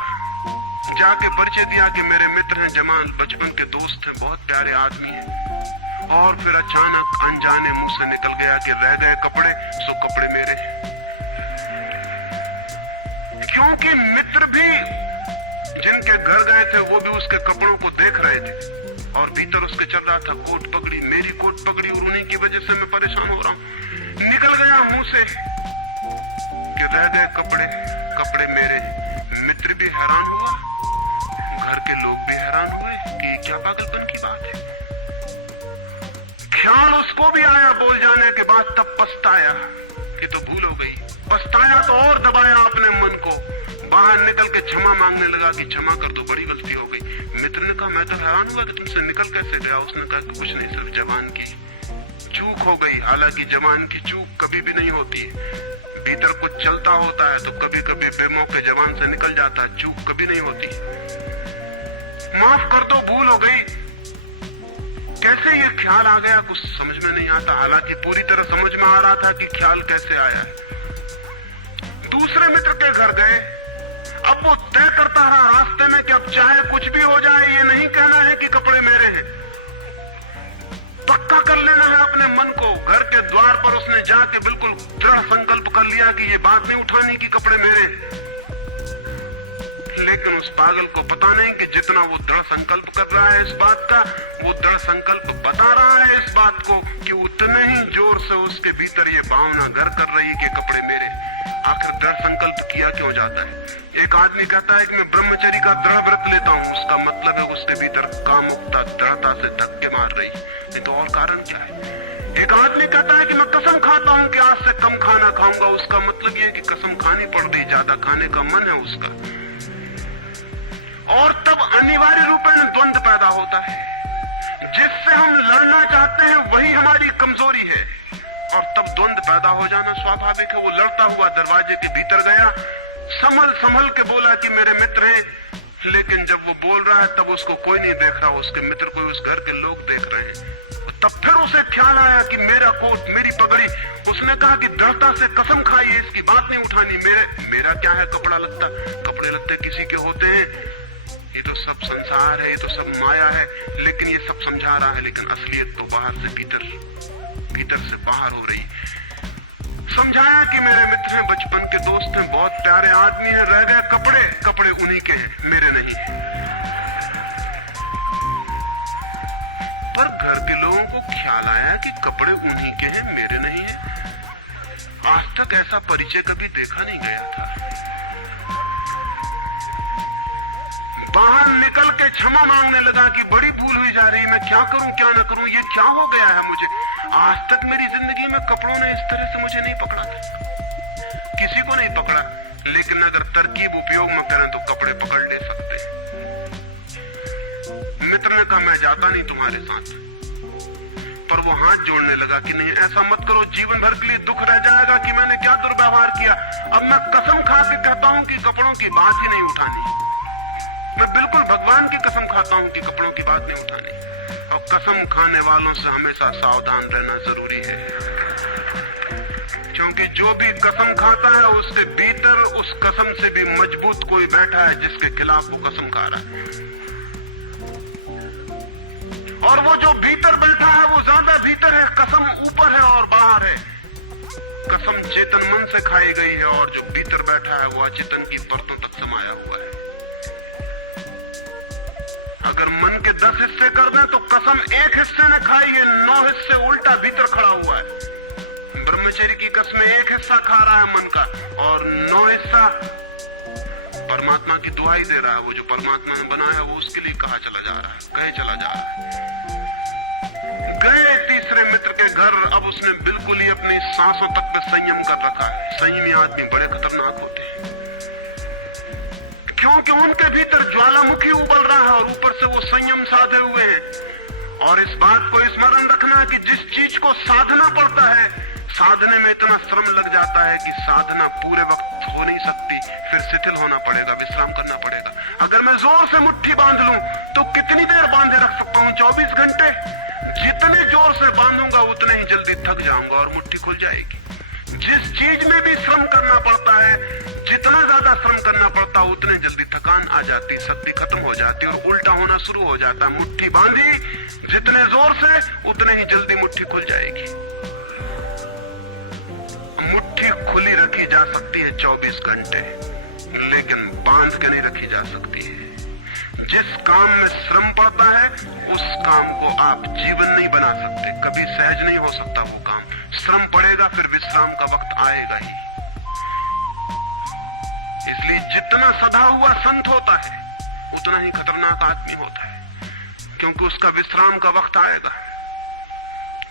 जाके परिचय दिया कि मेरे मित्र हैं जमाल, बचपन के दोस्त हैं, बहुत प्यारे आदमी हैं। और फिर अचानक अनजाने मुंह से निकल गया कि रह गए कपड़े सो कपड़े मेरे हैं। क्योंकि मित्र भी जिनके घर गए थे वो भी उसके कपड़ों को देख रहे थे, और भीतर उसके चल रहा था कोट पगड़ी, मेरी कोट पगड़ी, और उन्हीं की वजह से मैं परेशान हो रहा हूं। निकल गया मुंह से कि रह गए कपड़े, कपड़े मेरे। मित्र भी हैरान हुआ, घर के लोग भी हैरान हुए कि क्या पागलपन की बात है। ख्याल उसको पछताया तो और दबाया अपने मन को, बाहर निकल के क्षमा मांगने लगा कि क्षमा कर दो, बड़ी गलती हो गई। मित्र ने कहा मैं तो हैरान हुआ कि तुमसे निकल कैसे गया। उसने कहा कि कुछ नहीं सर, जबान की चूक हो गई। हालांकि जबान की चूक कभी भी नहीं होती है, भीतर कुछ चलता होता है तो कभी कभी बेमौके जबान से निकल जाता है, चूक कभी नहीं होती। माफ कर दो, भूल हो गई। कैसे ये ख्याल आ गया कुछ समझ में नहीं आता, हालांकि पूरी तरह समझ में आ रहा था कि ख्याल कैसे आया। दूसरे मित्र के घर गए। अब वो तय करता रहा रास्ते में कि अब चाहे कुछ भी हो जाए ये नहीं कहना है कि कपड़े मेरे हैं, पक्का कर लेना है अपने मन को। घर के द्वार पर उसने जाके बिल्कुल दृढ़ संकल्प कर लिया कि ये बात नहीं उठानी कि कपड़े मेरे हैं। लेकिन उस पागल को पता नहीं कि जितना वो दृढ़ संकल्प कर रहा है इस बात का, वो दृढ़ संकल्प बता रहा है इस बात को कि उतने ही जोर से उसके भीतर ये भावना घर कर रही कि कपड़े मेरे। आखिर दृढ़ संकल्प किया क्यों जाता है? एक आदमी कहता है कि मैं ब्रह्मचर्य का दृढ़ व्रत लेता हूँ, उसका मतलब है उसके भीतर कामुकता दृढ़ता से धक्के मार रही, नहीं तो और कारण क्या है? एक आदमी कहता है कि मैं कसम खाता हूँ कि आज से कम खाना खाऊंगा, उसका मतलब ये है कि कसम खानी पड़ रही, ज्यादा खाने का मन है उसका। और तब अनिवार्य रूप में द्वंद्व पैदा होता है। जिससे हम लड़ना चाहते हैं वही हमारी कमजोरी है, और तब द्वंद्व पैदा हो जाना स्वाभाविक है। वो लड़ता हुआ दरवाजे के भीतर गया, संभल संभल के बोला कि मेरे मित्र हैं, लेकिन जब वो बोल रहा है तब उसको कोई नहीं देख रहा, उसके मित्र को उस घर के लोग देख रहे हैं। तब फिर उसे ख्याल आया कि मेरा कोट, मेरी पगड़ी। उसने कहा कि दृढ़ता से कसम खाई है, इसकी बात नहीं उठानी। मेरा क्या है कपड़ा लत्ता, कपड़े लत्ते किसी के होते हैं, ये तो सब संसार है, ये तो सब माया है। लेकिन ये सब समझा रहा है, लेकिन असलियत तो बाहर से भीतर से बाहर हो रही। समझाया कि मेरे मित्र हैं, बचपन के दोस्त हैं, बहुत प्यारे आदमी हैं, रह गए कपड़े उन्हीं के हैं, मेरे नहीं। पर घर के लोगों को ख्याल आया कि कपड़े उन्हीं के हैं, मेरे नहीं है। आज तक ऐसा परिचय कभी देखा नहीं गया था। बाहर निकल के क्षमा मांगने लगा कि बड़ी भूल हुई जा रही, मैं क्या करूं क्या ना करूं, ये क्या हो गया है मुझे। आज तक मेरी जिंदगी में कपड़ों ने इस तरह से मुझे नहीं पकड़ा था, किसी को नहीं पकड़ा। लेकिन अगर तरकीब उपयोग में करें तो कपड़े पकड़ ले सकते हैं। मित्र ने कहा मैं जाता नहीं तुम्हारे साथ, पर वो हाथ जोड़ने लगा कि नहीं ऐसा मत करो, जीवन भर के लिए दुख रह जाएगा कि मैंने क्या दुर्व्यवहार किया। अब मैं कसम खा के कहता हूं कि कपड़ों की बात ही नहीं उठानी। मैं बिल्कुल भगवान की कसम खाता हूं कि कपड़ों की बात नहीं उठानी। और कसम खाने वालों से हमेशा सावधान रहना जरूरी है, क्योंकि जो भी कसम खाता है उसके भीतर उस कसम से भी मजबूत कोई बैठा है जिसके खिलाफ वो कसम खा रहा है। और वो जो भीतर बैठा है वो ज्यादा भीतर है, कसम ऊपर है और बाहर है। कसम चेतन मन से खाई गई है, और जो भीतर बैठा है वो अचेतन की परतों तक समाया हुआ है। अगर मन के 10 हिस्से कर दें तो कसम एक हिस्से ने खाई है, 9 हिस्से उल्टा भीतर खड़ा हुआ है। ब्रह्मचर्य की कसम एक हिस्सा खा रहा है मन का, और 9 हिस्सा परमात्मा की दुहाई दे रहा है। वो जो परमात्मा ने बनाया है वो उसके लिए कहा चला जा रहा है, कहे चला जा रहा है। गए तीसरे मित्र के घर। अब उसने बिल्कुल ही अपनी सांसों तक पे संयम कर रखा है। संयमी आदमी बड़े खतरनाक होते हैं, क्योंकि उनके भीतर ज्वालामुखी उबल रहा है और ऊपर से वो संयम साधे हुए हैं। और इस बात को स्मरण रखना कि जिस चीज को साधना पड़ता है, साधने में इतना श्रम लग जाता है कि साधना पूरे वक्त हो नहीं सकती, फिर शिथिल होना पड़ेगा, विश्राम करना पड़ेगा। अगर मैं जोर से मुट्ठी बांध लूं तो कितनी देर बांधे रख सकता हूं? 24 घंटे। जितने जोर से बांधूंगा उतने ही जल्दी थक जाऊंगा और मुट्ठी खुल जाएगी। जिस चीज में भी श्रम करना पड़ता है, जितना ज्यादा श्रम करना पड़ता है उतने जल्दी थकान आ जाती, शक्ति खत्म हो जाती और उल्टा होना शुरू हो जाता है। मुट्ठी बांधी जितने जोर से उतने ही जल्दी मुट्ठी खुल जाएगी। मुट्ठी खुली रखी जा सकती है 24 घंटे, लेकिन बांध के नहीं रखी जा सकती है। जिस काम में श्रम पड़ता है उस काम को आप जीवन नहीं बना सकते, कभी सहज नहीं हो सकता वो काम। श्रम पड़ेगा, फिर विश्राम का वक्त आएगा ही। इसलिए जितना सदा हुआ संत होता है उतना ही खतरनाक आदमी होता है, क्योंकि उसका विश्राम का वक्त आएगा।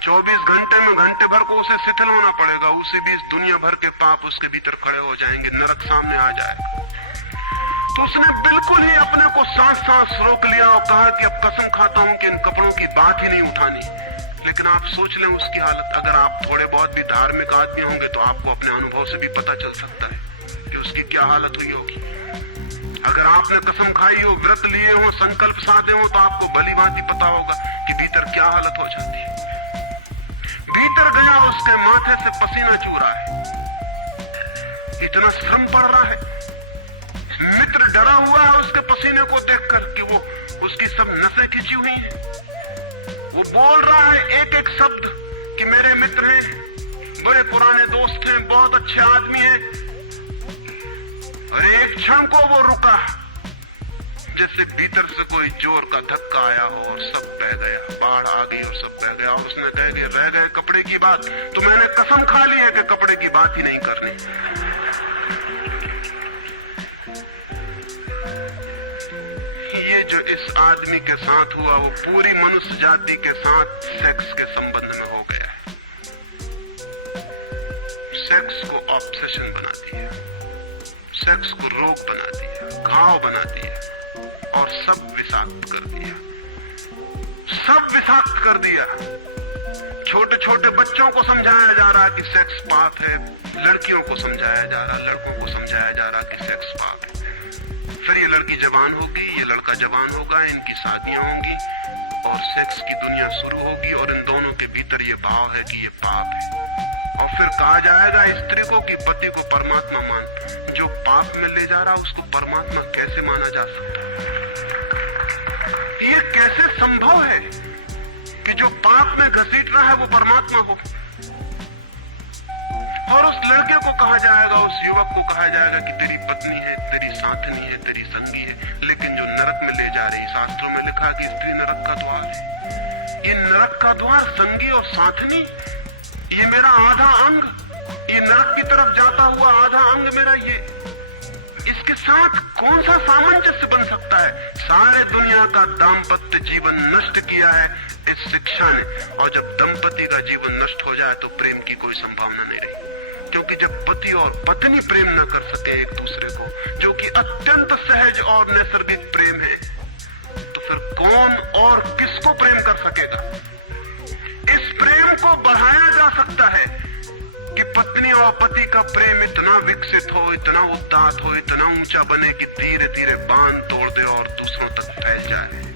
24 घंटे में घंटे भर को उसे शिथिल होना पड़ेगा। उसी बीच दुनिया भर के पाप उसके भीतर खड़े हो जाएंगे, नरक सामने आ जाएगा। तो उसने बिल्कुल ही अपने को सांस सांस रोक लिया और कहा कि अब कसम खाता हूं कि इन कपड़ों की बात ही नहीं उठानी। लेकिन आप सोच लें उसकी हालत। अगर आप थोड़े बहुत भी धार्मिक आदमी होंगे तो आपको अपने अनुभव से भी पता चल सकता है कि उसकी क्या हालत हुई होगी। अगर आपने कसम खाई हो, व्रत लिए हो, संकल्प साधे हो, तो आपको भली भांति पता होगा कि भीतर क्या हालत हो जाती है। भीतर गया, उसके माथे से पसीना चू रहा है, इतना श्रम पड़ रहा है। मित्र डरा हुआ है उसके पसीने को देखकर कि वो उसकी सब नसें खिंची हुई हैं। वो बोल रहा है एक एक शब्द कि मेरे मित्र हैं, बड़े पुराने दोस्त हैं, बहुत अच्छे आदमी हैं। और एक क्षण को वो रुका, जैसे भीतर से कोई जोर का धक्का आया हो और सब बह गया, बाढ़ आ गई और सब बह गया। और उसने कह के रह गए कपड़े की बात, तो मैंने कसम खा ली है कि कपड़े की बात ही नहीं करनी। ये जो इस आदमी के साथ हुआ वो पूरी मनुष्य जाति के साथ सेक्स के संबंध में हो गया है। सेक्स को ऑब्सेशन बना दिया, सेक्स को रोग बना दिया, घाव बना दिया और सब विषाक्त कर दिया, सब विषाक्त कर दिया। छोटे छोटे बच्चों को समझाया जा रहा कि सेक्स पाप है, लड़कियों को समझाया जा रहा, लड़कों को समझाया जा रहा कि सेक्स पाप है। फिर ये लड़की जवान होगी, ये लड़का जवान होगा, इनकी शादियां होंगी और सेक्स की दुनिया शुरू होगी और इन दोनों के भीतर ये भाव है कि ये पाप है। और फिर कहा जाएगा स्त्री को कि पति को परमात्मा मान। जो पाप में ले जा रहा उसको परमात्मा कैसे माना जा सकता है? ये कैसे संभव है कि जो पाप में घसीट रहा है वो परमात्मा हो? और उस लड़के को कहा जाएगा, उस युवक को कहा जाएगा कि तेरी पत्नी है, तेरी साथनी है, तेरी संगी है। लेकिन जो नरक में ले जा रही, शास्त्रों में लिखा कि स्त्री नरक का द्वार है। ये नरक का द्वार, संगी और साथनी, ये मेरा आधा अंग, ये नरक की तरफ जाता हुआ आधा अंग मेरा, ये इसके साथ कौन सा सामंजस्य बन सकता है? सारे दुनिया का दाम्पत्य जीवन नष्ट किया है इस शिक्षा ने। और जब दंपति का जीवन नष्ट हो जाए तो प्रेम की कोई संभावना नहीं रही। क्योंकि जब पति और पत्नी प्रेम न कर सके एक दूसरे को, जो कि अत्यंत सहज और नैसर्गिक प्रेम है, तो फिर कौन और किसको प्रेम कर सकेगा? इस प्रेम को बढ़ाया जा सकता है कि पत्नी और पति का प्रेम इतना विकसित हो, इतना उदात्त हो, इतना ऊंचा बने कि धीरे धीरे बांध तोड़ दे और दूसरों तक फैल जाए।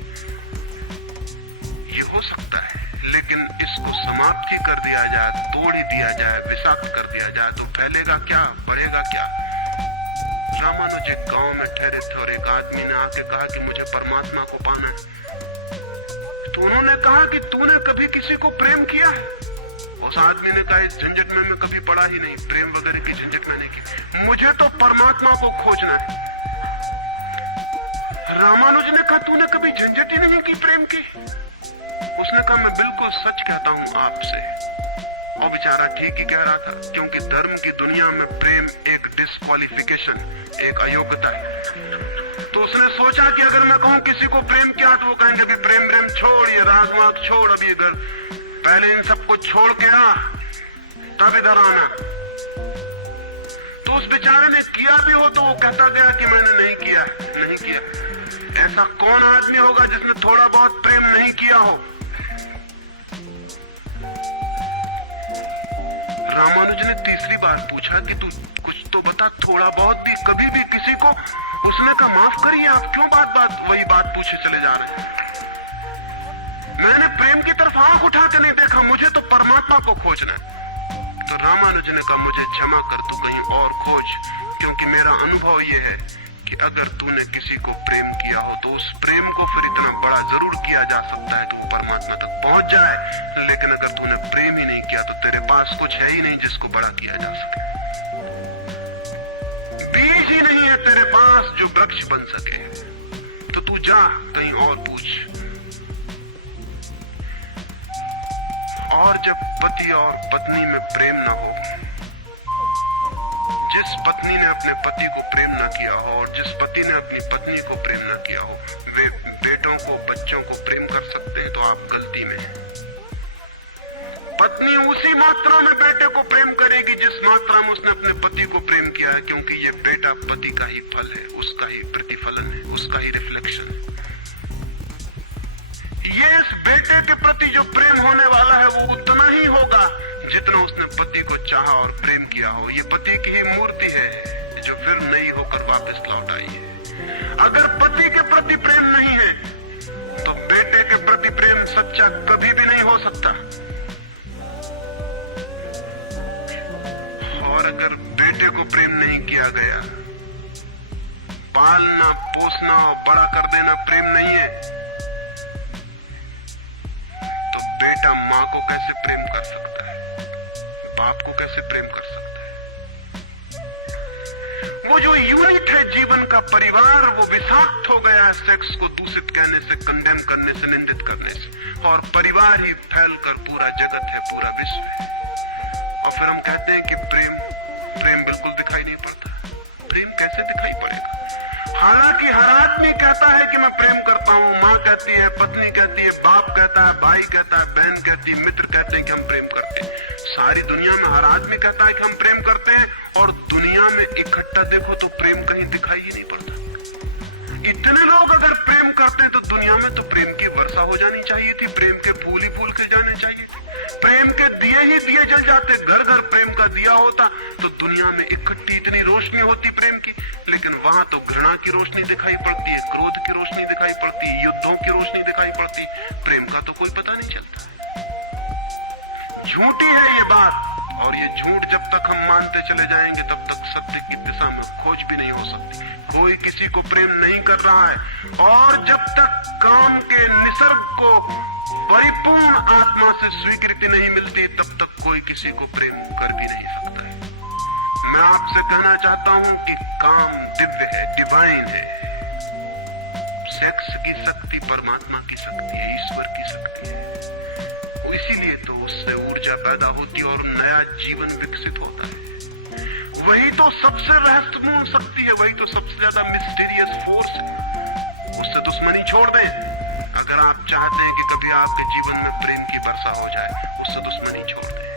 ये हो सकता है, लेकिन इसको समाप्त ही कर दिया जाए, तोड़ ही दिया जाए, विषाक्त कर दिया जाए तो फैलेगा क्या, बढ़ेगा क्या? रामानुज एक गांव में ठहरे थे और एक आदमी ने आके कहा कि मुझे परमात्मा को पाना है। तो उन्होंने कहा कि तूने कभी किसी को प्रेम किया है? उस आदमी ने कहा इस झंझट में मैं कभी पड़ा ही नहीं, प्रेम वगैरह की झंझट मैंने की, मुझे तो परमात्मा को खोजना है। रामानुज ने कहा तूने कभी झंझट ही नहीं की प्रेम की? उसने कहा मैं बिल्कुल सच कहता हूं आपसे। और बेचारा ठीक ही कह रहा था, क्योंकि धर्म की दुनिया में प्रेम एक डिस्क्वालिफिकेशन, एक अयोग्यता है। तो उसने सोचा कि अगर मैं कहूं किसी को प्रेम किया तो वो कहेंगे कि प्रेम प्रेम छोड़, ये राजमार्ग छोड़, अभी इधर पहले इन सबको छोड़ के आ, तब इधर आना। तो उस बेचारे ने किया भी हो तो वो कहता गया कि मैंने नहीं किया, नहीं किया। ऐसा कौन आदमी होगा जिसने थोड़ा बहुत प्रेम नहीं किया हो? रामानुज ने तीसरी बार पूछा कि तू कुछ तो बता, थोड़ा बहुत भी, कभी भी किसी को? उसने कहा माफ करिए, आप क्यों बात बात वही बात पूछे चले जा रहे हैं? मैंने प्रेम की तरफ आंख उठा के नहीं देखा, मुझे तो परमात्मा को खोजना है। तो रामानुज ने कहा मुझे क्षमा कर, तू कहीं और खोज, क्योंकि मेरा अनुभव यह है कि अगर तूने किसी को प्रेम किया हो तो उस प्रेम को फिर इतना बड़ा जरूर किया जा सकता है कि वो परमात्मा तक पहुंच जाए। लेकिन अगर तूने प्रेम ही नहीं किया तो तेरे पास कुछ है ही नहीं जिसको बड़ा किया जा सके, बीज ही नहीं है तेरे पास जो वृक्ष बन सके। तो तू जा कहीं और पूछ। और जब पति और पत्नी में प्रेम न हो, जिस पत्नी ने अपने पति को प्रेम न किया हो और जिस पति ने अपनी पत्नी को प्रेम न किया हो, वे बेटों को, बच्चों को प्रेम कर सकते हैं तो आप गलती में हैं। पत्नी उसी मात्रा में बेटे को प्रेम करेगी जिस मात्रा में उसने अपने पति को प्रेम किया है, क्योंकि ये बेटा पति का ही फल है, उसका ही प्रतिफलन है, उसका ही रिफ्लेक्शन है। ये इस बेटे के प्रति जो प्रेम होने वाला है वो उतना ही होगा जितना उसने पति को चाहा और प्रेम किया हो। ये पति की ही मूर्ति है जो फिर नई होकर वापस लौट आई है। अगर पति के प्रति प्रेम नहीं है तो बेटे के प्रति प्रेम सच्चा कभी भी नहीं हो सकता। और अगर बेटे को प्रेम नहीं किया गया, पालना पोसना और बड़ा कर देना प्रेम नहीं है, तो बेटा मां को कैसे प्रेम कर सकता है, बाप को कैसे प्रेम कर सकता है? वो जो यूनिट है जीवन का, परिवार, वो विषाक्त हो गया है सेक्स को दूषित कहने से, कंडेम करने से, निंदित करने से, और परिवार ही फैलकर पूरा जगत है, पूरा विश्व है। और फिर हम कहते हैं कि प्रेम बिल्कुल दिखाई नहीं पड़ता। प्रेम कैसे दिखाई पड़ेगा? हालांकि हर आदमी कहता है कि मैं प्रेम करता हूं, मां कहती है, पत्नी कहती है, बाप कहता है, भाई कहता है, बहन कहती है, मित्र कहते हैं कि हम प्रेम करते हैं। सारी दुनिया में हर आदमी कहता है कि हम प्रेम करते हैं, और दुनिया में इकट्ठा देखो तो प्रेम कहीं दिखाई ही नहीं पड़ता। इतने लोग अगर प्रेम करते हैं तो दुनिया में तो प्रेम की वर्षा हो जानी चाहिए थी, प्रेम के फूल ही फूल खिल जाने चाहिए थे, प्रेम के दिए ही दिए जल जाते, घर घर प्रेम का दिया होता तो दुनिया में इकट्ठी इतनी रोशनी होती प्रेम की। लेकिन वहां तो घृणा की रोशनी दिखाई पड़ती है, क्रोध की रोशनी दिखाई पड़ती है, युद्धों की रोशनी दिखाई पड़ती, प्रेम का तो कोई पता नहीं चलता। झूठी है ये बात, और ये झूठ जब तक हम मानते चले जाएंगे तब तक सत्य की दिशा में खोज भी नहीं हो सकती। कोई किसी को प्रेम नहीं कर रहा है, और जब तक काम के निसर्ग को परिपूर्ण आत्मा से स्वीकृति नहीं मिलती तब तक कोई किसी को प्रेम कर भी नहीं सकता है। मैं आपसे कहना चाहता हूं कि काम दिव्य है, डिवाइन है। सेक्स की शक्ति परमात्मा की शक्ति है, ईश्वर की शक्ति है। इसीलिए तो उससे ऊर्जा पैदा होती है और नया जीवन विकसित होता है। वही तो सबसे रहस्यपूर्ण शक्ति है, वही तो सबसे ज्यादा मिस्टीरियस फोर्स है। उससे दुश्मनी छोड़ दें। अगर आप चाहते हैं कि कभी आपके जीवन में प्रेम की वर्षा हो जाए, उससे दुश्मनी छोड़ दें,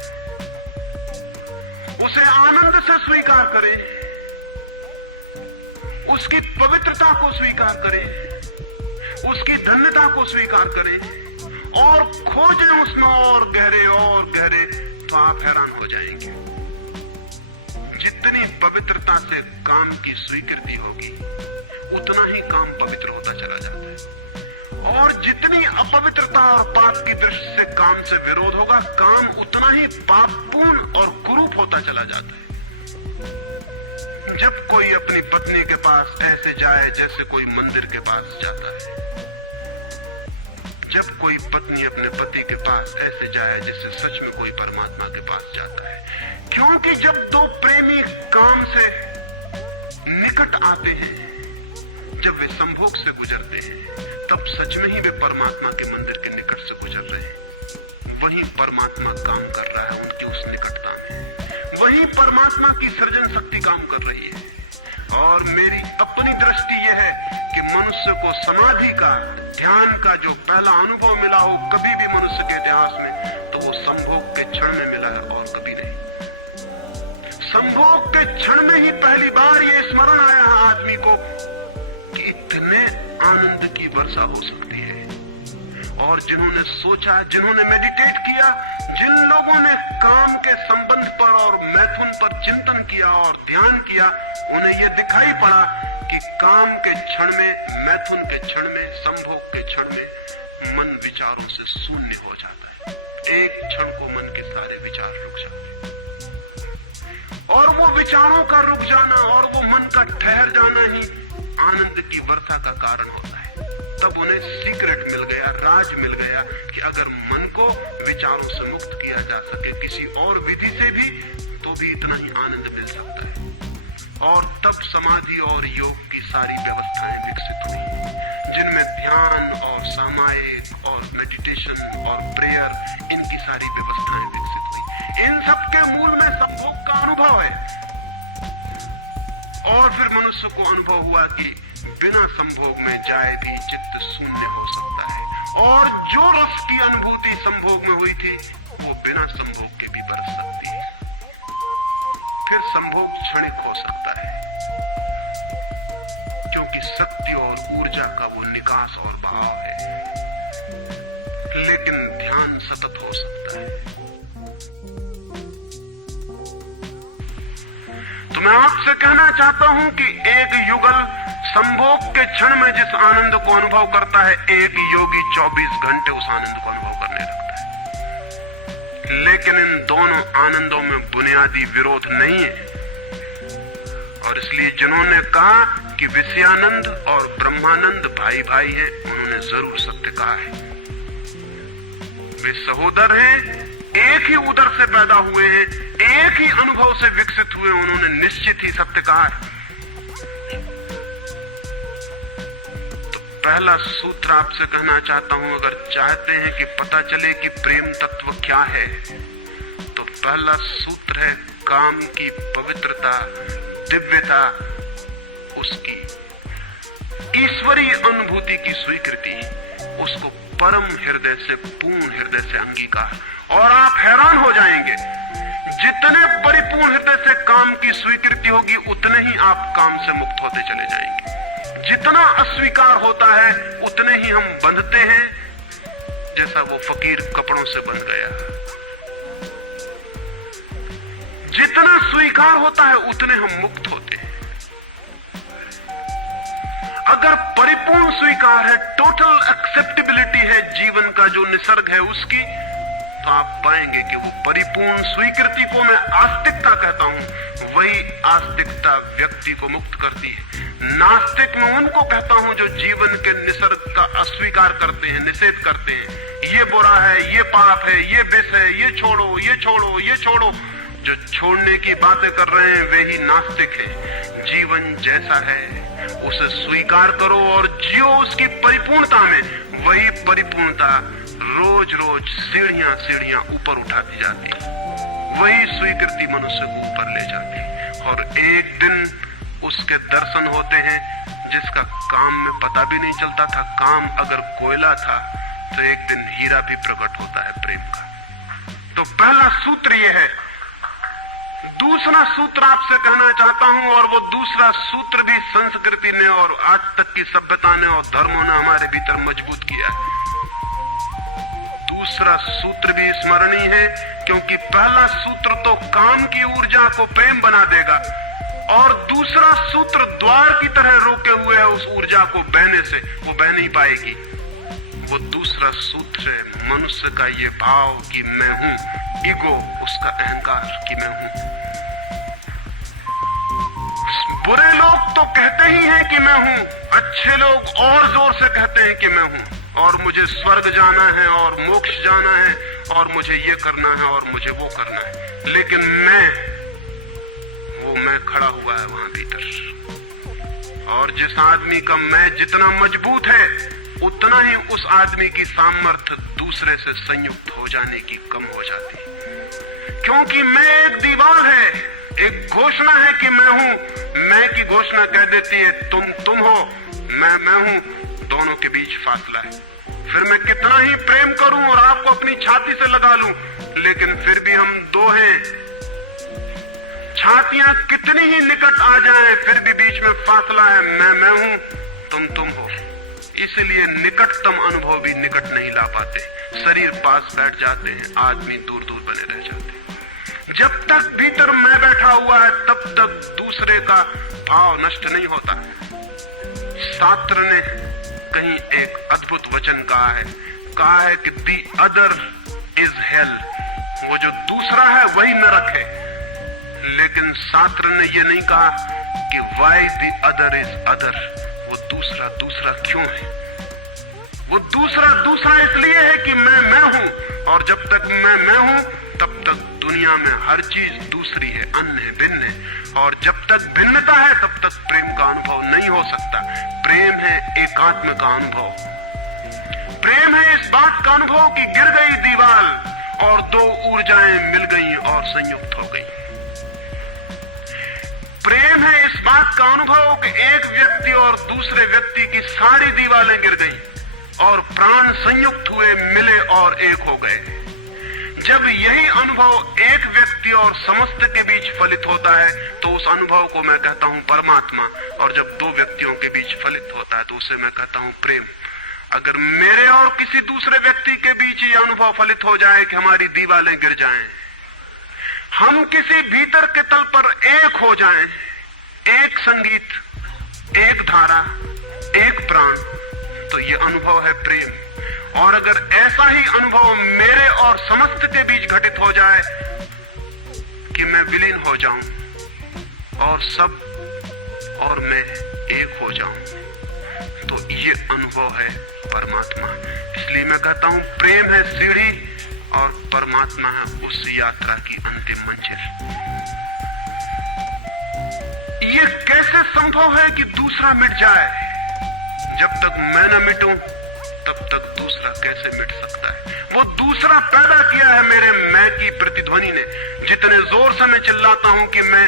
उसे आनंद से स्वीकार करें, उसकी पवित्रता को स्वीकार करें, उसकी धन्यता को स्वीकार करें, और खोजें उसमें और गहरे, तो आप हैरान हो जाएंगे। जितनी पवित्रता से काम की स्वीकृति होगी उतना ही काम पवित्र होता चला जाता है, और जितनी अपवित्रता और पाप की दृष्टि से काम से विरोध होगा, काम उतना ही पापपूर्ण और कुरूप होता चला जाता है। जब कोई अपनी पत्नी के पास ऐसे जाए जैसे कोई मंदिर के पास जाता है, जब कोई पत्नी अपने पति के पास ऐसे जाए जैसे सच में कोई परमात्मा के पास जाता है, क्योंकि जब दो प्रेमी काम से निकट आते हैं, जब वे संभोग से गुजरते हैं, तब सच में ही वे परमात्मा के मंदिर के निकट से गुजर रहे हैं। वहीं परमात्मा काम कर रहा है उनकी उस निकटता में, वहीं परमात्मा की सृजन शक्ति काम कर रही है। और मेरी अपनी दृष्टि यह है कि मनुष्य को समाधि का, ध्यान का जो पहला अनुभव मिला हो कभी भी मनुष्य के इतिहास में, तो वो संभोग के क्षण में मिला है और कभी नहीं। संभोग के क्षण में ही पहली बार ये स्मरण आया है आदमी को कि इतने आनंद की वर्षा हो सकती है। और जिन्होंने सोचा, जिन्होंने मेडिटेट किया, जिन लोगों ने काम के संबंध पर और मैथुन पर चिंतन किया और ध्यान किया, उन्हें यह दिखाई पड़ा कि काम के क्षण में, मैथुन के क्षण में, संभोग के क्षण में मन विचारों से शून्य हो जाता है। एक क्षण को मन के सारे विचार रुक जाते हैं, और वो विचारों का रुक जाना और वो मन का ठहर जाना ही आनंद की वर्षा का कारण होता है। तब उन्हें सीक्रेट मिल गया, राज मिल गया कि अगर मन को विचारों से मुक्त किया जा सके किसी और विधि से भी, तो भी इतना ही आनंद मिल सकता है। और तब समाधि और योग की सारी व्यवस्थाएं विकसित हुई, जिनमें ध्यान और सामायिक और मेडिटेशन और प्रेयर, इनकी सारी व्यवस्थाएं विकसित हुई। इन सब के मूल में संभोग का अनुभव है। और फिर मनुष्य को अनुभव हुआ कि बिना संभोग में जाए भी चित्त शून्य हो सकता है, और जो रस की अनुभूति संभोग में हुई थी वो बिना संभोग के भी बरस सकती है। फिर संभोग क्षणिक हो सकता है, क्योंकि शक्ति और ऊर्जा का वो निकास और बहाव है, लेकिन ध्यान सतत हो सकता है। तो मैं आपसे कहना चाहता हूं कि एक युगल संभोग के क्षण में जिस आनंद को अनुभव करता है, एक योगी 24 घंटे उस आनंद को अनुभव करने लगता है। लेकिन इन दोनों आनंदों में बुनियादी विरोध नहीं है, और इसलिए जिन्होंने कहा कि विषयानंद और ब्रह्मानंद भाई भाई हैं, उन्होंने जरूर सत्य कहा है। वे सहोदर हैं, एक ही उदर से पैदा हुए हैं, एक ही अनुभव से विकसित हुए, उन्होंने निश्चित ही सत्य कहा है। तो पहला सूत्र आपसे कहना चाहता हूं, अगर चाहते हैं कि पता चले कि प्रेम तत्व क्या है, तो पहला सूत्र है काम की पवित्रता, दिव्यता, उसकी ईश्वरीय अनुभूति की स्वीकृति, उसको परम हृदय से, पूर्ण हृदय से अंगीकार। और आप हैरान हो जाएंगे, जितने परिपूर्ण हृदय से काम की स्वीकृति होगी, उतने ही आप काम से मुक्त होते चले जाएंगे। जितना अस्वीकार होता है, उतने ही हम बंधते हैं, जैसा वो फकीर कपड़ों से बंध गया। जितना स्वीकार होता है, उतने हम मुक्त होते हैं। अगर परिपूर्ण स्वीकार है, टोटल एक्सेप्टेबिलिटी है जीवन का जो निसर्ग है उसकी, तो आप पाएंगे कि वो परिपूर्ण स्वीकृति को मैं आस्तिकता कहता हूं। वही आस्तिकता व्यक्ति को मुक्त करती है। नास्तिक में उनको कहता हूं जो जीवन के निसर्ग का अस्वीकार करते हैं, निषेध करते हैं। ये बुरा है, ये पाप है, ये विष है, ये छोड़ो, ये छोड़ो, ये छोड़ो। जो छोड़ने की बातें कर रहे हैं वे ही नास्तिक हैं। जीवन जैसा है उसे स्वीकार करो और जियो उसकी परिपूर्णता में। वही परिपूर्णता रोज रोज सीढ़ियां सीढ़ियां ऊपर उठाती जाती, वही स्वीकृति मनुष्य को ऊपर ले जाती, और एक दिन उसके दर्शन होते हैं जिसका काम में पता भी नहीं चलता था। काम अगर कोयला था तो एक दिन हीरा भी प्रकट होता है प्रेम का। तो पहला सूत्र यह है। दूसरा सूत्र आपसे कहना चाहता हूं, और वो दूसरा सूत्र भी संस्कृति ने और आज तक की सभ्यता ने और धर्मों ने हमारे भीतर मजबूत किया है। दूसरा सूत्र भी स्मरणीय है, क्योंकि पहला सूत्र तो काम की ऊर्जा को प्रेम बना देगा, और दूसरा सूत्र द्वार की तरह रोके हुए है उस ऊर्जा को बहने से, वो बह नहीं पाएगी। वो दूसरा सूत्र है मनुष्य का ये भाव कि मैं हूं, ईगो, उसका अहंकार कि मैं हूं। बुरे लोग तो कहते ही हैं कि मैं हूं, अच्छे लोग और जोर से कहते हैं कि मैं हूं, और मुझे स्वर्ग जाना है और मोक्ष जाना है और मुझे ये करना है और मुझे वो करना है। लेकिन वो मैं खड़ा हुआ है वहां भीतर। और जिस आदमी का मैं जितना मजबूत है, उतना ही उस आदमी की सामर्थ्य दूसरे से संयुक्त हो जाने की कम हो जाती, क्योंकि मैं एक दीवार है, एक घोषणा है कि मैं हूं। मैं की घोषणा कह देती है तुम हो, मैं हूं, दोनों के बीच फासला है। फिर मैं कितना ही प्रेम करूं और आपको अपनी छाती से लगा लूं, लेकिन फिर भी हम दो हैं। छातियां कितनी ही निकट आ जाएं, फिर भी बीच में फासला है। मैं हूं, तुम हो। इसलिए निकटतम अनुभव भी निकट नहीं ला पाते। शरीर पास बैठ जाते हैं, आदमी दूर दूर बने रह जाते हैं। जब तक भीतर मैं बैठा हुआ है, तब तक दूसरे का भाव नष्ट नहीं होता। शास्त्र ने कहीं एक अद्भुत वचन कहा है कि दी अदर इज हेल, वो जो दूसरा है वही नरक है। लेकिन शास्त्र ने ये नहीं कहा कि why the other is other, वो दूसरा क्यों है। वो दूसरा इसलिए है कि मैं हूं, और जब तक मैं हूं तब तक दुनिया में हर चीज दूसरी है, अन्य है, भिन्न है। और जब तक भिन्नता है तब तक प्रेम का अनुभव नहीं हो सकता। प्रेम है एकात्म का अनुभव। प्रेम है इस बात का अनुभव कि गिर गई दीवार और दो ऊर्जाएं मिल गई और संयुक्त हो गई। प्रेम है इस बात का अनुभव कि एक व्यक्ति और दूसरे व्यक्ति की सारी दीवारें गिर गई, और प्राण संयुक्त हुए, मिले और एक हो गए। जब यही अनुभव एक व्यक्ति और समस्त के बीच फलित होता है तो उस अनुभव को मैं कहता हूं परमात्मा, और जब दो व्यक्तियों के बीच फलित होता है तो उसे मैं कहता हूं प्रेम। अगर मेरे और किसी दूसरे व्यक्ति के बीच ये अनुभव फलित हो जाए कि हमारी दीवारें गिर जाएं, हम किसी भीतर के तल पर एक हो जाएं, एक संगीत, एक धारा, एक प्राण, तो ये अनुभव है प्रेम। और अगर ऐसा ही अनुभव मेरे और समस्त के बीच घटित हो जाए कि मैं विलीन हो जाऊं और सब और मैं एक हो जाऊं, तो ये अनुभव है परमात्मा। इसलिए मैं कहता हूं प्रेम है सीढ़ी और परमात्मा है उस यात्रा की अंतिम मंजिल। ये कैसे संभव है कि दूसरा मिट जाए? जब तक मैं न मिटूं तब तक दूसरा कैसे मिट सकता है? वो दूसरा पैदा किया है मेरे मैं की प्रतिध्वनि ने। जितने जोर से मैं चिल्लाता हूं कि मैं,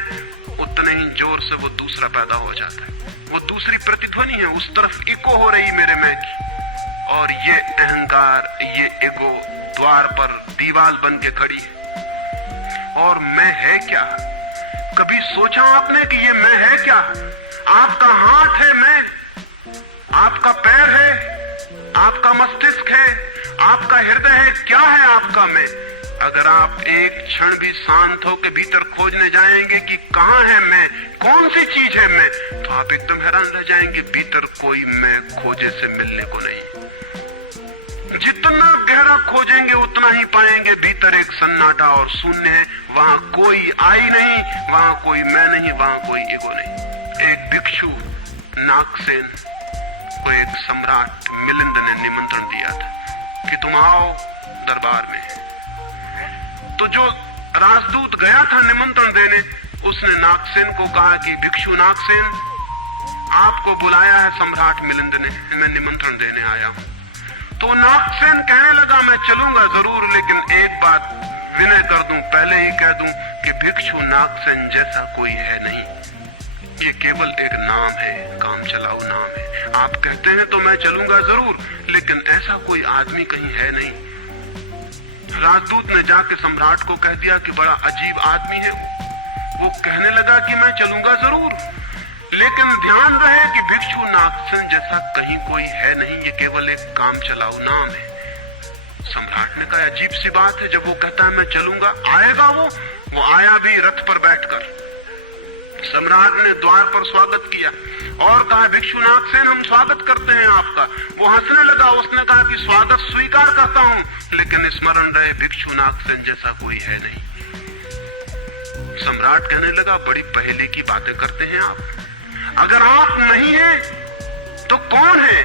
उतने ही जोर से वो दूसरा पैदा हो जाता है। वो दूसरी प्रतिध्वनि है, उस तरफ इको हो रही मेरे मैं की। और ये अहंकार, ये ईगो द्वार पर दीवार बन के खड़ी है। और मैं है क्या? कभी सोचा आपने कि ये मैं है क्या? आपका हाथ है मैं, आपका पैर है, आपका मस्तिष्क है, आपका हृदय है, क्या है आपका मैं? अगर आप एक क्षण भी शांत होकर भीतर खोजने जाएंगे कि कहां है मैं, कौन सी चीज है मैं, तो आप एकदम हैरान रह जाएंगे। भीतर कोई मैं खोजे से मिलने को नहीं। जितना गहरा खोजेंगे उतना ही पाएंगे भीतर एक सन्नाटा और शून्य है। वहां कोई आई नहीं, वहां कोई मैं नहीं, वहां कोई ईगो नहीं। एक भिक्षु नागसेन को एक सम्राट मिलिंद ने निमंत्रण दिया था कि तुम आओ दरबार में। तो जो राजदूत गया था निमंत्रण देने, उसने नागसेन को कहा कि भिक्षु नागसेन, आपको बुलाया है सम्राट मिलिंद ने, मैं निमंत्रण देने आया हूं। तो नागसेन कहने लगा मैं चलूंगा जरूर, लेकिन एक बात विनय कर दूं, पहले ही कह दूं कि भिक्षु नागसेन जैसा कोई है नहीं। ये केवल एक नाम है, काम चलाओ नाम है। आप कहते हैं तो मैं चलूंगा जरूर, लेकिन ऐसा कोई आदमी कहीं है नहीं। राजदूत ने जाके सम्राट को कह दिया कि बड़ा अजीब आदमी है। वो कहने लगा कि मैं चलूंगा जरूर, लेकिन ध्यान रहे कि भिक्षु नागसेन जैसा कहीं कोई है नहीं, ये केवल एक काम चलाओ नाम है। सम्राट ने कहा अजीब सी बात है, जब वो कहता है मैं चलूंगा, आएगा वो आया भी रथ पर बैठकर। सम्राट ने द्वार पर स्वागत किया और कहा भिक्षु नागसेन हम स्वागत करते हैं आपका। वो हंसने लगा, उसने कहा कि स्वागत स्वीकार करता हूं, लेकिन स्मरण रहे भिक्षु नागसेन जैसा कोई है नहीं। सम्राट कहने लगा बड़ी पहेली की बातें करते हैं आप। अगर आप नहीं हैं तो कौन है?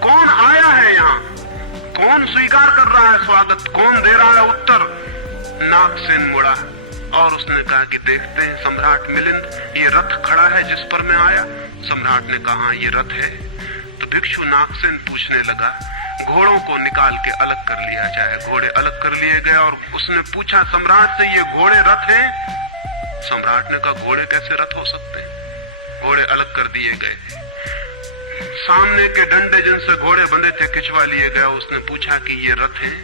कौन आया है यहाँ? कौन स्वीकार कर रहा है स्वागत? कौन दे रहा है उत्तर? नागसेन मुड़ा और उसने कहा कि देखते हैं सम्राट मिलिंद, ये रथ खड़ा है जिस पर मैं आया। सम्राट ने कहा ये रथ है। तो भिक्षु नागसेन पूछने लगा घोड़ों को निकाल के अलग कर लिया जाए। घोड़े अलग कर लिए गए और उसने पूछा सम्राट से ये घोड़े रथ हैं? सम्राट ने कहा घोड़े कैसे रथ हो सकते हैं? घोड़े अलग कर दिए गए। सामने के डंडे जिनसे घोड़े बंधे थे खिंचवा लिए गए। उसने पूछा कि ये रथ हैं?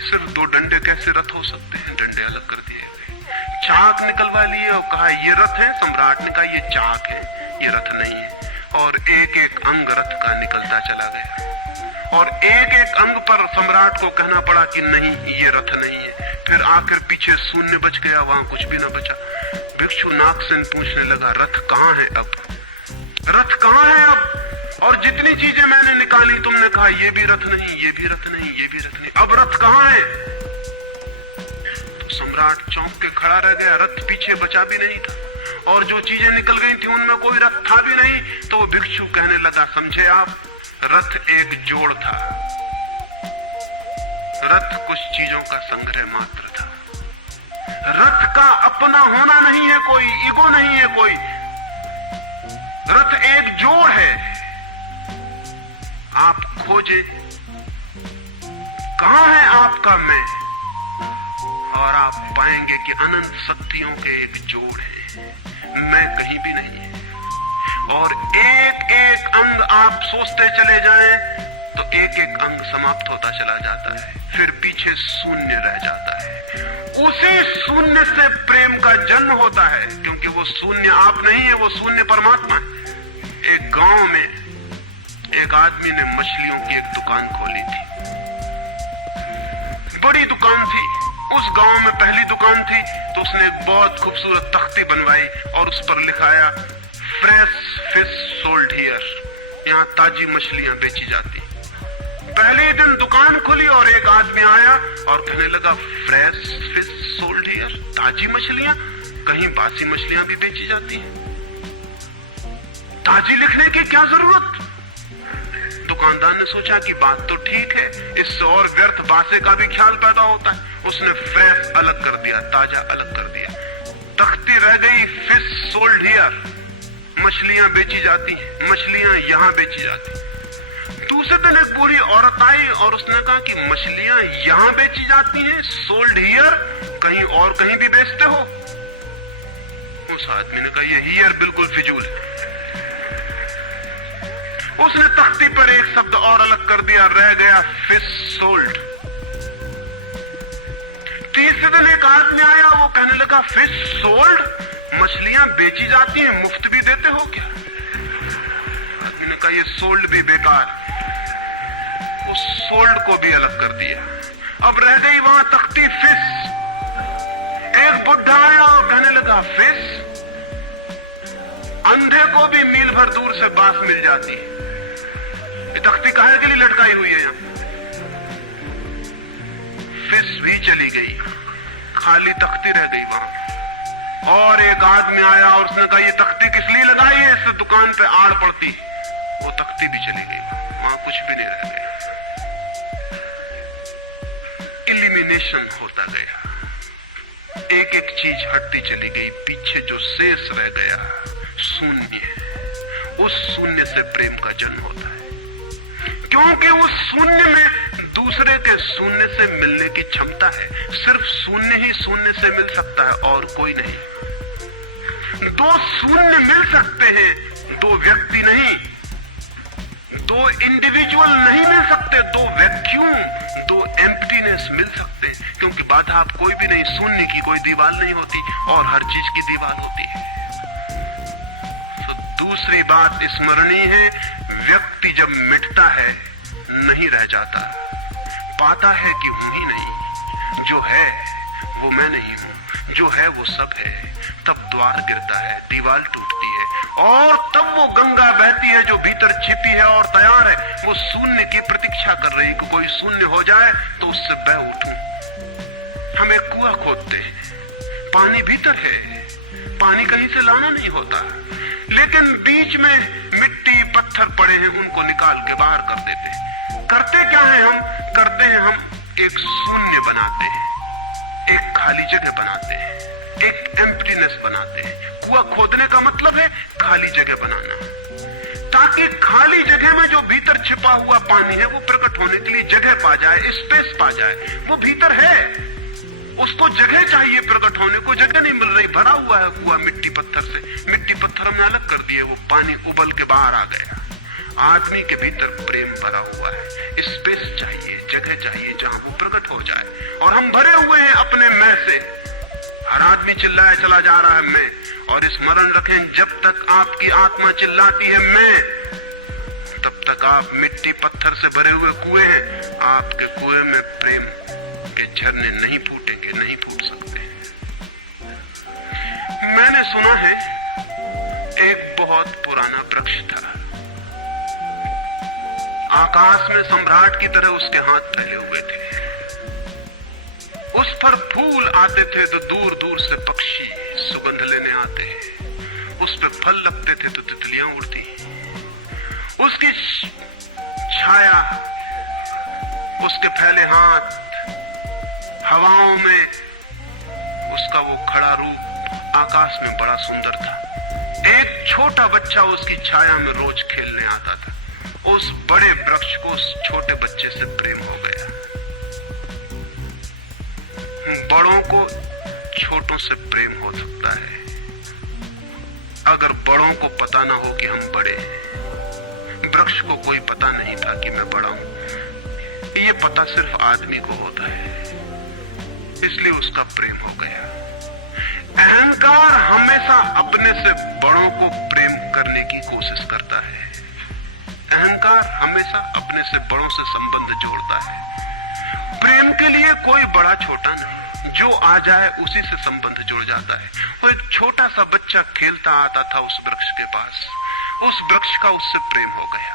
सिर्फ दो डंडे कैसे रथ हो सकते हैं? डंडे अलग कर दिए गए। चाक निकलवा लिए और कहा ये रथ है। सम्राट ने कहा ये चाक है, ये रथ नहीं है। और एक एक अंग रथ का निकलता चला गया और एक एक अंग पर सम्राट को कहना पड़ा कि नहीं ये रथ नहीं है। फिर आखिर पीछे शून्य बच गया, वहां कुछ भी न बचा। भिक्षु नागसेन पूछने लगा रथ कहाँ है अब? रथ कहाँ है अब? और जितनी चीजें मैंने निकाली तुमने कहा ये भी रथ नहीं, ये भी रथ नहीं, ये भी रथ नहीं, अब रथ कहाँ है? तो सम्राट चौंक के खड़ा रह गया। रथ पीछे बचा भी नहीं था और जो चीजें निकल गई थी उनमें कोई रथ था भी नहीं। तो वो भिक्षु कहने लगा समझे आप, रथ एक जोड़ था। रथ कुछ चीजों का संग्रह मात्र था। रथ का अपना होना नहीं है कोई, ईगो नहीं है कोई। रथ एक जोड़ है। आप खोजे कहां है आपका मैं, और आप पाएंगे कि अनंत शक्तियों के एक जोड़ है। मैं कहीं भी नहीं है। और एक एक अंग आप सोचते चले जाएं तो एक एक अंग समाप्त होता चला जाता है, फिर पीछे शून्य रह जाता है। उसी शून्य से प्रेम का जन्म होता है, क्योंकि वो शून्य आप नहीं है, वो शून्य परमात्मा है। एक गांव में एक आदमी ने मछलियों की एक दुकान खोली थी, बड़ी दुकान थी। उस गांव में पहली दुकान थी, तो उसने एक बहुत खूबसूरत तख्ती बनवाई और उस पर लिखाया फ्रेश फिश सोल्ड हियर, यहाँ ताजी मछलियां बेची जाती। पहले दिन दुकान खुली और एक आदमी आया और कहने लगा फ्रेश फिश सोल्ड हियर, ताजी मछलियां, कहीं बासी मछलियां भी बेची जाती हैं? ताजी लिखने की क्या जरूरत? दुकानदार ने सोचा कि बात तो ठीक है, इससे और व्यर्थ बासे का भी ख्याल पैदा होता है। उसने फ्रेश अलग कर दिया, ताजा अलग कर दिया। तख्ती रह गई फिश सोल्ड हियर, मछलियां बेची जाती हैं, मछलियां यहां बेची जाती। दूसरे दिन एक बूढ़ी औरत आई और उसने कहा कि मछलियां यहां बेची जाती हैं, सोल्ड हियर, कहीं और कहीं भी बेचते हो? उस आदमी ने कहा ये हियर बिल्कुल फिजूल है। उसने तख्ती पर एक शब्द और अलग कर दिया, रह गया फिश सोल्ड। तीसरे दिन एक आदमी आया, वो कहने लगा फिश सोल्ड, मछलियां बेची जाती हैं, मुफ्त भी देते हो क्या? आदमी ने कहा ये सोल्ड भी बेकार। उस सोल्ड को भी अलग कर दिया। अब रह गई वहां तख्ती फिश। एक बुढ़ा आया और कहने लगा फिश, अंधे को भी मील भर दूर से बांस मिल जाती है, ये तख्ती काहे के लिए लटकाई हुई है यहां? फिश भी चली गई, खाली तख्ती रह गई वहां। और एक आदमी आया और उसने कहा ये तख्ती किस लिए लगाई है, इससे दुकान पे आड़ पड़ती। वो तख्ती भी चली गई, वहां कुछ भी नहीं रह गया। एलिमिनेशन होता गया, एक एक चीज हटती चली गई, पीछे जो शेष रह गया शून्य। उस शून्य से प्रेम का जन्म होता है, क्योंकि उस शून्य में दूसरे के शून्य से मिलने की क्षमता है। सिर्फ शून्य ही शून्य से मिल सकता है और कोई नहीं। दो शून्य मिल सकते हैं, दो व्यक्ति नहीं, दो इंडिविजुअल नहीं मिल सकते, दो वैक्यूम, दो एम्प्टीनेस मिल सकते हैं, क्योंकि बाधा आप कोई भी नहीं, शून्य की कोई दीवार नहीं होती और हर चीज की दीवार होती है। तो दूसरी बात स्मरणीय है, व्यक्ति जब मिटता है नहीं रह जाता, पाता है कि हूं ही नहीं, जो है वो मैं नहीं हूं, जो है वो सब है। तब द्वार गिरता है, दीवार टूटती है और तब वो गंगा बहती है जो भीतर छिपी है और तैयार है। वो शून्य की प्रतीक्षा कर रही कि कोई शून्य हो जाए तो उससे बह उठूं। हम एक कुआं खोदते हैं, पानी भीतर है, पानी कहीं से लाना नहीं होता, लेकिन बीच में मिट्टी पत्थर पड़े हैं, उनको निकाल के बाहर कर देते हैं। करते क्या है हम? करते हैं हम एक शून्य बनाते हैं, एक खाली जगह बनाते हैं, एक एम्प्टीनेस बनाते हैं। कुआं खोदने का मतलब है खाली जगह बनाना, ताकि खाली जगह में जो भीतर छिपा हुआ पानी है वो प्रकट होने के लिए जगह पा जाए, स्पेस पा जाए। वो भीतर है, उसको जगह चाहिए प्रकट होने को, जगह नहीं मिल रही, भरा हुआ है कुआं मिट्टी पत्थर से। मिट्टी पत्थर हमने अलग कर दिए, वो पानी उबल के बाहर आ गया। आदमी के भीतर प्रेम भरा हुआ है, स्पेस चाहिए, जगह चाहिए जहां वो प्रकट हो जाए। और हम भरे हुए हैं अपने मैं से। हर आदमी चिल्लाया चला जा रहा है मैं, और स्मरण रखें जब तक आपकी आत्मा चिल्लाती है मैं, तब तक आप मिट्टी पत्थर से भरे हुए कुएं हैं। आपके कुएं में प्रेम के झरने नहीं फूटेंगे, नहीं फूट सकते। मैंने सुना है एक बहुत पुराना वृक्ष था, आकाश में सम्राट की तरह उसके हाथ फैले हुए थे। उस पर फूल आते थे तो दूर दूर से पक्षी सुगंध लेने आते, उस पे फल लगते थे तो तितलियां उड़ती। उसकी छाया, उसके फैले हाथ, हवाओं में उसका वो खड़ा रूप आकाश में बड़ा सुंदर था। एक छोटा बच्चा उसकी छाया में रोज खेलने आता था। उस बड़े वृक्ष को उस छोटे बच्चे से प्रेम हो गया। बड़ों को छोटों से प्रेम हो सकता है, अगर बड़ों को पता ना हो कि हम बड़े हैं। वृक्ष को कोई पता नहीं था कि मैं बड़ा हूं, ये पता सिर्फ आदमी को होता है, इसलिए उसका प्रेम हो गया। अहंकार हमेशा अपने से बड़ों को प्रेम करने की कोशिश करता है। अहंकार हमेशा अपने से बड़ों से संबंध जोड़ता है। प्रेम के लिए कोई बड़ा छोटा नहीं, जो आ जाए उसी से संबंध जुड़ जाता है। वो एक छोटा सा बच्चा खेलता आता था उस वृक्ष के पास, उस वृक्ष का उससे प्रेम हो गया।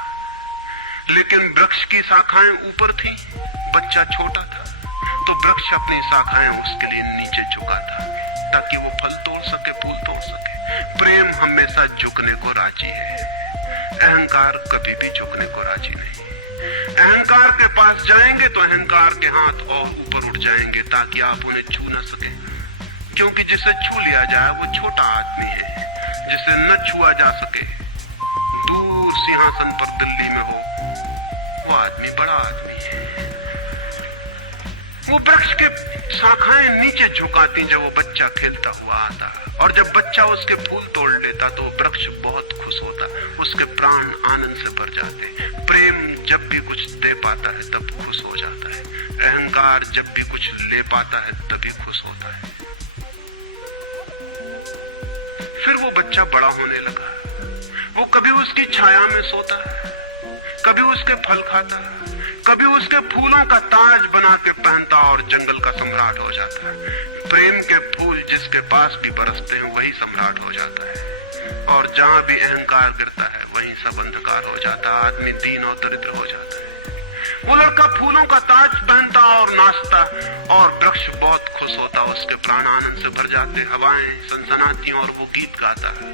लेकिन वृक्ष की शाखाएं ऊपर थी, बच्चा छोटा था, तो वृक्ष अपनी शाखाएं उसके लिए नीचे झुका था ताकि वो फल तोड़ सके, फूल तोड़ सके। प्रेम हमेशा झुकने को राजी है, अहंकार कभी भी झुकने को राजी नहीं। अहंकार के पास जाएंगे तो अहंकार के हाथ और ऊपर उठ जाएंगे ताकि आप उन्हें छू ना सके, क्योंकि जिसे छू लिया जाए वो छोटा आदमी है, जिसे न छुआ जा सके, दूर सिंहासन पर दिल्ली में हो, वो आदमी बड़ा आदमी है। वो वृक्ष के शाखाएं नीचे झुकाती जब वो बच्चा खेलता हुआ आता, और जब बच्चा उसके फूल तोड़ लेता तो वृक्ष बहुत खुश होता, उसके प्राण आनंद से भर जाते। प्रेम जब भी कुछ दे पाता है तब खुश हो जाता है, अहंकार जब भी कुछ ले पाता है तभी खुश होता है। फिर वो बच्चा बड़ा होने लगा, वो कभी उसकी छाया में सोता, कभी उसके फल खाता, कभी उसके फूलों का ताज बना के पहनता और जंगल का सम्राट हो जाता है। प्रेम के फूल जिसके पास भी बरसते हैं वही सम्राट हो जाता है, और जहां भी अहंकार गिरता है वहीं सब अंधकार हो जाता है, आदमी दीन और दरिद्र हो जाता है। वो लड़का फूलों का ताज पहनता और नाचता, और वृक्ष बहुत खुश होता, उसके प्राण आनंद से भर जाते, हवाएं सनसनाती और वो गीत गाता है।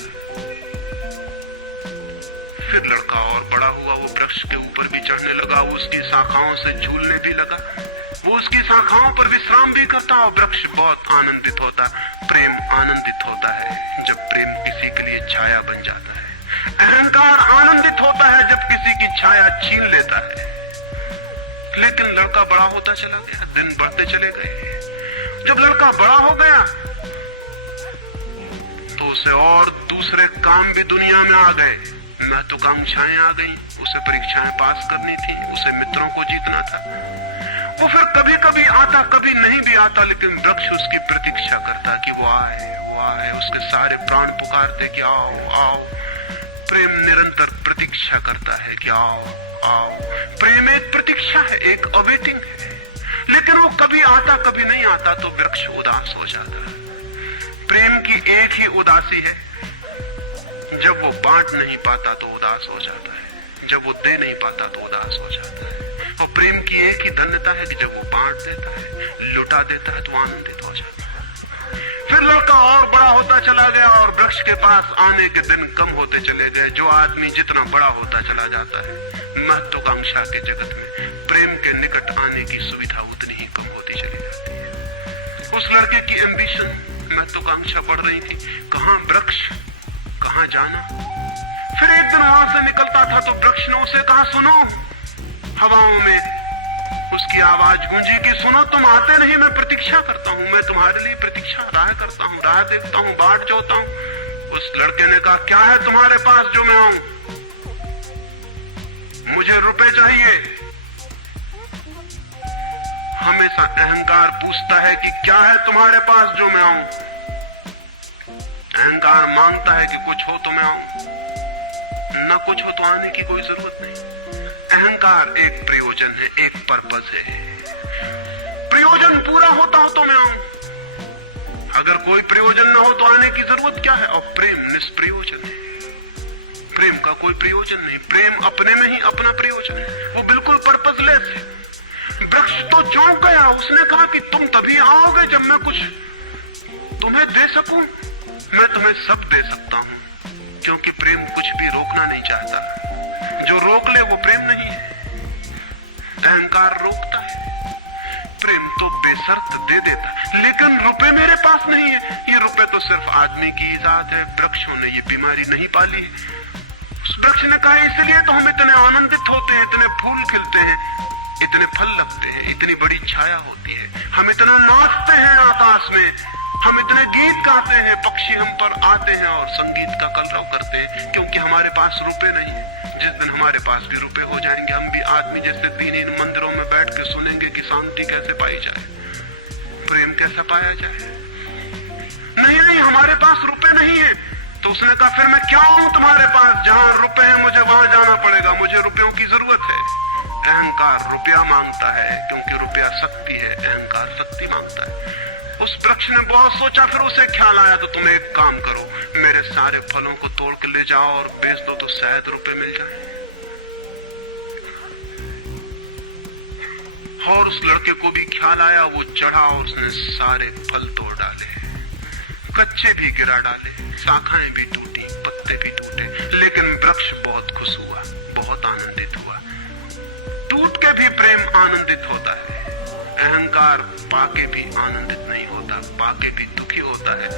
फिर लड़का और बड़ा हुआ, वो वृक्ष के ऊपर भी चढ़ने लगा, वो उसकी शाखाओं से झूलने भी लगा, वो उसकी शाखाओं पर विश्राम भी करता, और वृक्ष बहुत आनंदित होता। प्रेम आनंदित होता है जब प्रेम किसी के लिए छाया बन जाता है। अहंकार आनंदित होता है जब किसी की छाया छीन लेता है। लेकिन लड़का बड़ा होता चला गया, दिन बढ़ते चले गए। जब लड़का बड़ा हो गया तो उसे और दूसरे काम भी दुनिया में आ गए, महत्वाकांक्षाएं आ गई, उसे परीक्षाएं पास करनी थी, उसे मित्रों को जीतना था। वो फिर कभी कभी आता, कभी नहीं भी आता, लेकिन वृक्ष उसकी प्रतीक्षा करता कि वो आए, वो आए। उसके सारे प्राण पुकारते कि आओ आओ। प्रेम निरंतर प्रतीक्षा करता है कि आओ आओ। प्रेम एक प्रतीक्षा है, एक अवेटिंग है, लेकिन वो कभी आता कभी नहीं आता, तो वृक्ष उदास हो जाता है। प्रेम की एक ही उदासी है, जब वो बांट नहीं पाता तो उदास हो जाता है, जब वो दे नहीं पाता तो उदास हो जाता है। और प्रेम की एक ही धन्यता है कि जब वो बांट देता है, लुटा देता है, तो आनंदित हो जाता है। फिर लड़का और बड़ा होता चला गया, और वृक्ष के पास आने के दिन कम होते चले गए। जो आदमी जितना बड़ा होता चला जाता है महत्वाकांक्षा के जगत में, प्रेम के निकट आने की सुविधा उतनी ही कम होती चली जाती है। उस लड़के की एम्बिशन, महत्वाकांक्षा बढ़ रही थी, कहां वृक्ष, कहां जाना। फिर एक दिन वहां से निकलता था तो वृक्ष ने उसे कहा, सुनो। हवाओं में उसकी आवाज गूंजी कि सुनो, तुम आते नहीं, मैं प्रतीक्षा करता हूं, मैं तुम्हारे लिए प्रतीक्षा, राह करता हूं, राह देखता हूं, बाट जोता हूं। उस लड़के ने कहा, क्या है तुम्हारे पास जो मैं आऊं? मुझे रुपए चाहिए। हमेशा अहंकार पूछता है कि क्या है तुम्हारे पास जो मैं आऊं। अहंकार मांगता है कि कुछ हो तो मैं आऊं, ना कुछ हो तो आने की कोई जरूरत नहीं। अहंकार एक प्रयोजन है, एक पर्पस है। प्रयोजन पूरा होता हो तो मैं आऊं, अगर कोई प्रयोजन ना हो तो आने की जरूरत क्या है। और प्रेम निष्प्रयोजन है, प्रेम का कोई प्रयोजन नहीं। प्रेम अपने में ही अपना प्रयोजन है, वो बिल्कुल पर्पसलेस है। वृक्ष तो चौंक गया, उसने कहा कि तुम तभी आओगे जब मैं कुछ तुम्हें दे सकूं। मैं तुम्हें सब दे सकता हूं, क्योंकि प्रेम कुछ भी रोकना नहीं चाहता। जो रोक ले वो प्रेम नहीं है। अहंकार रोकता है, प्रेम तो बेशर्त दे देता है। लेकिन रुपए मेरे पास नहीं है, ये रुपए तो सिर्फ आदमी की इजाजत है, वृक्षों ने ये बीमारी नहीं पाली है। उस वृक्ष ने कहा, इसलिए तो हम इतने आनंदित होते हैं, इतने फूल खिलते हैं, इतने फल लगते हैं, इतनी बड़ी छाया होती है, हम इतना नाचते हैं आकाश में, हम इतने गीत गाते हैं, पक्षी हम पर आते हैं और संगीत का कलरव करते हैं, क्योंकि हमारे पास रुपए नहीं है। जिस दिन हमारे पास भी रुपए हो जाएंगे, हम भी आदमी जैसे दीन मंदिरों में बैठ के सुनेंगे कि शांति कैसे पाई जाए, प्रेम कैसा पाया जाए। नहीं, हमारे पास रुपए नहीं है। तो उसने कहा फिर मैं क्या हूं तुम्हारे पास? जहां रुपए हैं मुझे वहां जाना पड़ेगा, मुझे रुपयों की जरूरत है। अहंकार रुपया मांगता है क्योंकि रुपया शक्ति है, अहंकार शक्ति मांगता है। उस वृक्ष ने बहुत सोचा, फिर उसे ख्याल आया तो तुम एक काम करो, मेरे सारे फलों को तोड़ के ले जाओ और बेच दो तो शायद रुपए मिल जाए। और उस लड़के को भी ख्याल आया, वो चढ़ा और उसने सारे फल तोड़ डाले, कच्चे भी गिरा डाले, शाखाएं भी टूटी, पत्ते भी टूटे, लेकिन वृक्ष बहुत खुश हुआ, बहुत आनंदित हुआ। टूट के भी प्रेम आनंदित होता है, अहंकार पाके भी आनंदित नहीं होता, पाके भी दुखी होता है।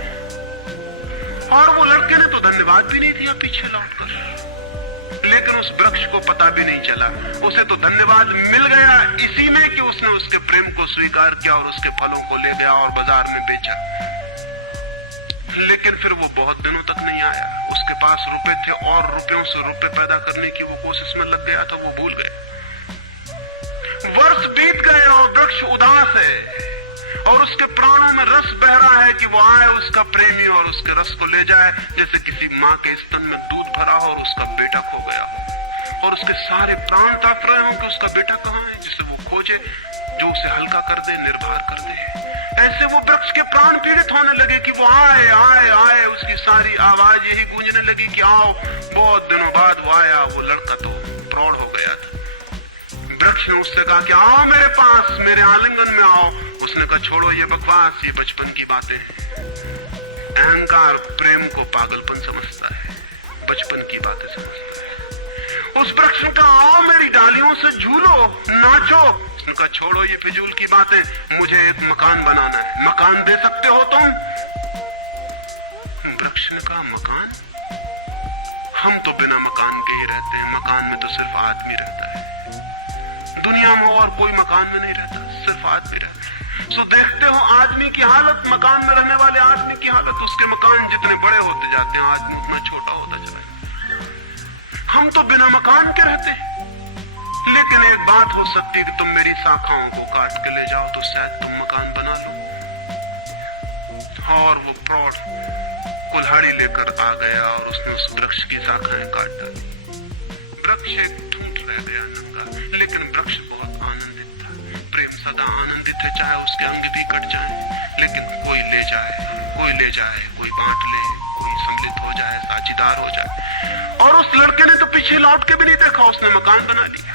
और वो लड़के ने तो धन्यवाद भी नहीं दिया पीछे लौटकर, लेकिन उस वृक्ष को पता भी नहीं चला, उसे तो धन्यवाद मिल गया इसी में कि उसने उसके प्रेम को स्वीकार किया और उसके फलों को ले गया और बाजार में बेचा। लेकिन फिर वो बहुत दिनों तक नहीं आया। उसके पास रुपए थे और रुपयों से रुपए पैदा करने की वो कोशिश में लग गया था, वो भूल गया। वर्ष बीत गए और वृक्ष उदास है और उसके प्राणों में रस बह रहा है कि वो आए उसका प्रेमी और उसके रस को ले जाए, जैसे किसी माँ के स्तन में दूध भरा हो और उसका बेटा खो गया हो और उसके सारे प्राण तड़प रहे हो कि उसका बेटा कहाँ है, जिसे वो खोजे, जो उसे हल्का कर दे, निर्भर कर दे। ऐसे वो वृक्ष के प्राण पीड़ित होने लगे कि वो आए आए आए, उसकी सारी आवाज यही गूंजने लगी कि आओ। बहुत दिनों बाद वो आया, वो लड़का तो प्रौढ़ हो गया था। वृक्ष ने उससे कहा कि आओ मेरे पास, मेरे आलिंगन में आओ। उसने कहा छोड़ो ये बकवास, ये बचपन की बातें हैं। अहंकार प्रेम को पागलपन समझता है, बचपन की बातें समझता है। उस वृक्ष ने कहा आओ मेरी डालियों से झूलो, नाचो। उसने कहा छोड़ो ये फिजूल की बातें, मुझे एक मकान बनाना है, मकान दे सकते हो तुम? वृक्ष ने कहा मकान? हम तो बिना मकान के ही रहते हैं, मकान में तो सिर्फ आदमी रहता है। दुनिया में और कोई मकान में नहीं रहता, सिर्फ आदमी रहता है। सो देखते हो आदमी की हालत, मकान में रहने वाले आदमी की हालत, उसके मकान जितने बड़े होते जाते हैं आदमी उतना छोटा होता चला जाता। हम तो बिना मकान के रहते हैं। लेकिन एक बात हो सकती है कि तुम मेरी शाखाओं को काट के ले जाओ तो शायद तुम मकान बना लो। और वो प्रौढ़ कुल्हाड़ी लेकर आ गया और उसने उस वृक्ष की शाखाएं काट डाली। वृक्ष एक ठूंठ रह गया नंगा, लेकिन वृक्ष बहुत आनंदित था। प्रेम सदा आनंदित है, चाहे उसके अंग भी कट जाए, लेकिन कोई ले जाए, कोई बांट ले, कोई सम्मिलित हो जाए, साझीदार हो जाए। और उस लड़के ने तो पीछे लौट के भी नहीं देखा, उसने मकान बना लिया।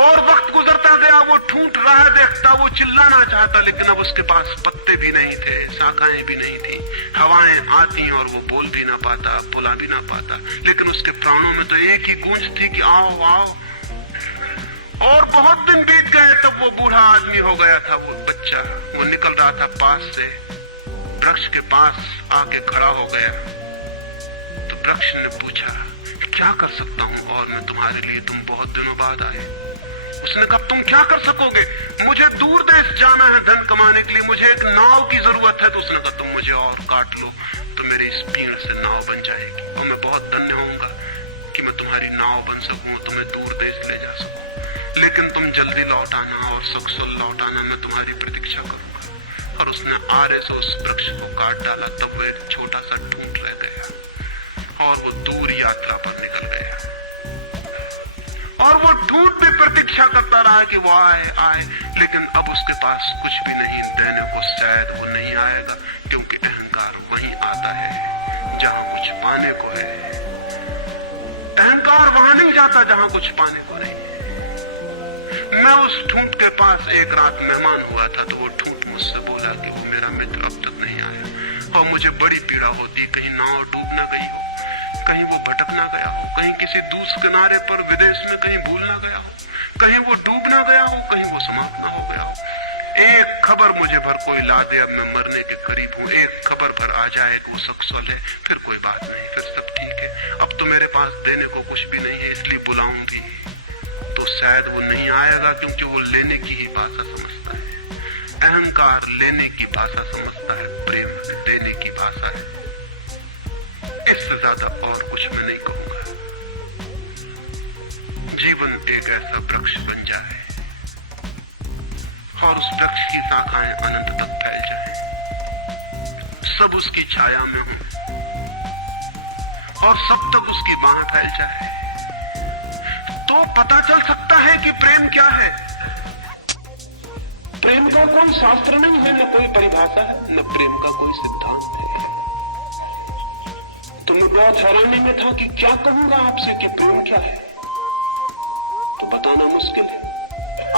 और वक्त गुजरता गया, वो ठूंठ राह देखता, वो चिल्लाना चाहता, लेकिन अब उसके पास पत्ते भी नहीं थे, शाखाएं भी नहीं थी, हवाएं आती और वो बोल भी ना पाता, बुला भी ना पाता। लेकिन उसके प्राणों में तो एक ही गूंज थी कि आओ आओ। और बहुत दिन बीत गए, तब वो बूढ़ा आदमी हो गया था, वो बच्चा, वो निकल रहा था पास से, वृक्ष के पास आके खड़ा हो गया। तो वृक्ष ने पूछा क्या कर सकता हूं और मैं तुम्हारे लिए, तुम बहुत दिनों बाद आए। उसने कहा तुम क्या कर सकोगे, मुझे दूर देश जाना है धन कमाने के लिए, मुझे एक नाव की जरूरत है। तो उसने कहा तुम मुझे और काट लो तो मेरी इस पीड़ से नाव बन जाएगी और मैं बहुत धन्य होऊंगा कि मैं तुम्हारी नाव बन सकूं, तुम्हें दूर देश ले जा सकूं। लेकिन तुम जल्दी लौट आना और सकुशल लौट आना, मैं तुम्हारी प्रतीक्षा करूंगा। और उसने आरे से उस वृक्ष को काट डाला, तब वो एक छोटा सा ठूंठ रह गया और वो दूर यात्रा पर निकल गया। और वो ठूंठ भी प्रतीक्षा करता रहा कि वो आए आए, लेकिन अब उसके पास कुछ भी नहीं देने को, शायद वो नहीं आएगा, क्योंकि अहंकार वहीं आता है जहां कुछ पाने को है। अहंकार वहां नहीं जाता जहां कुछ पाने को नहीं। मैं उस ठूंठ के पास एक रात मेहमान हुआ था, तो वो ठूंठ मुझसे बोला कि वो मेरा मित्र अब तक नहीं आया और मुझे बड़ी पीड़ा होती, कहीं नाव डूब ना गई हो, कहीं वो भटक ना गया हो, कहीं किसी दूसरे किनारे पर विदेश में कहीं भूल ना गया हो, कहीं वो डूब ना गया हो, कहीं वो समाप्त ना हो गया हो। एक खबर मुझे भर कोई ला दे, अब मैं मरने के करीब हूँ, एक खबर भर आ जाए कि वो सकुशल है, फिर कोई बात नहीं, फिर सब ठीक है। अब तो मेरे पास देने को कुछ भी नहीं है, इसलिए बुलाऊंगी तो शायद वो नहीं आएगा, क्योंकि वो लेने की ही भाषा समझता है। अहंकार लेने की भाषा समझता है, प्रेम देने की भाषा है। इससे ज्यादा और कुछ मैं नहीं कहूंगा। जीवन एक ऐसा वृक्ष बन जाए और उस वृक्ष की शाखाएं अनंत तक फैल जाएं, सब उसकी छाया में हो और सब तक उसकी बाह फैल जाए, तो पता चल सकता है कि प्रेम क्या है। प्रेम का कोई शास्त्र नहीं है, न कोई परिभाषा है, न प्रेम का कोई सिद्धांत है। तो मैं बहुत हैरानी में था कि क्या कहूंगा आपसे कि प्रेम क्या है, तो बताना मुश्किल है।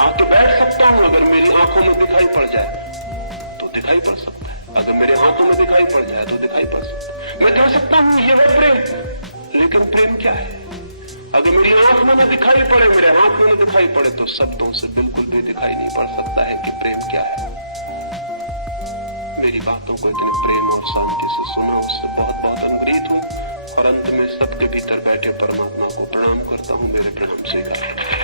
आके बैठ सकता हूं, अगर मेरी आंखों में दिखाई पड़ जाए तो दिखाई पड़ सकता है, अगर मेरे हाथों में दिखाई पड़ जाए तो दिखाई पड़ सकता है। मैं कह सकता हूं ये है प्रेम, लेकिन प्रेम क्या है? अगर मेरी आंख में न दिखाई पड़े, मेरे हाथ में न दिखाई पड़े, तो शब्दों से बिल्कुल भी दिखाई नहीं पड़ सकता है कि प्रेम क्या है। मेरी बातों को इतने प्रेम और शांति से सुना, उससे बहुत बहुत अनुग्रहित हूं और अंत में सबके भीतर बैठे परमात्मा को प्रणाम करता हूं। मेरे प्रणाम स्वीकार।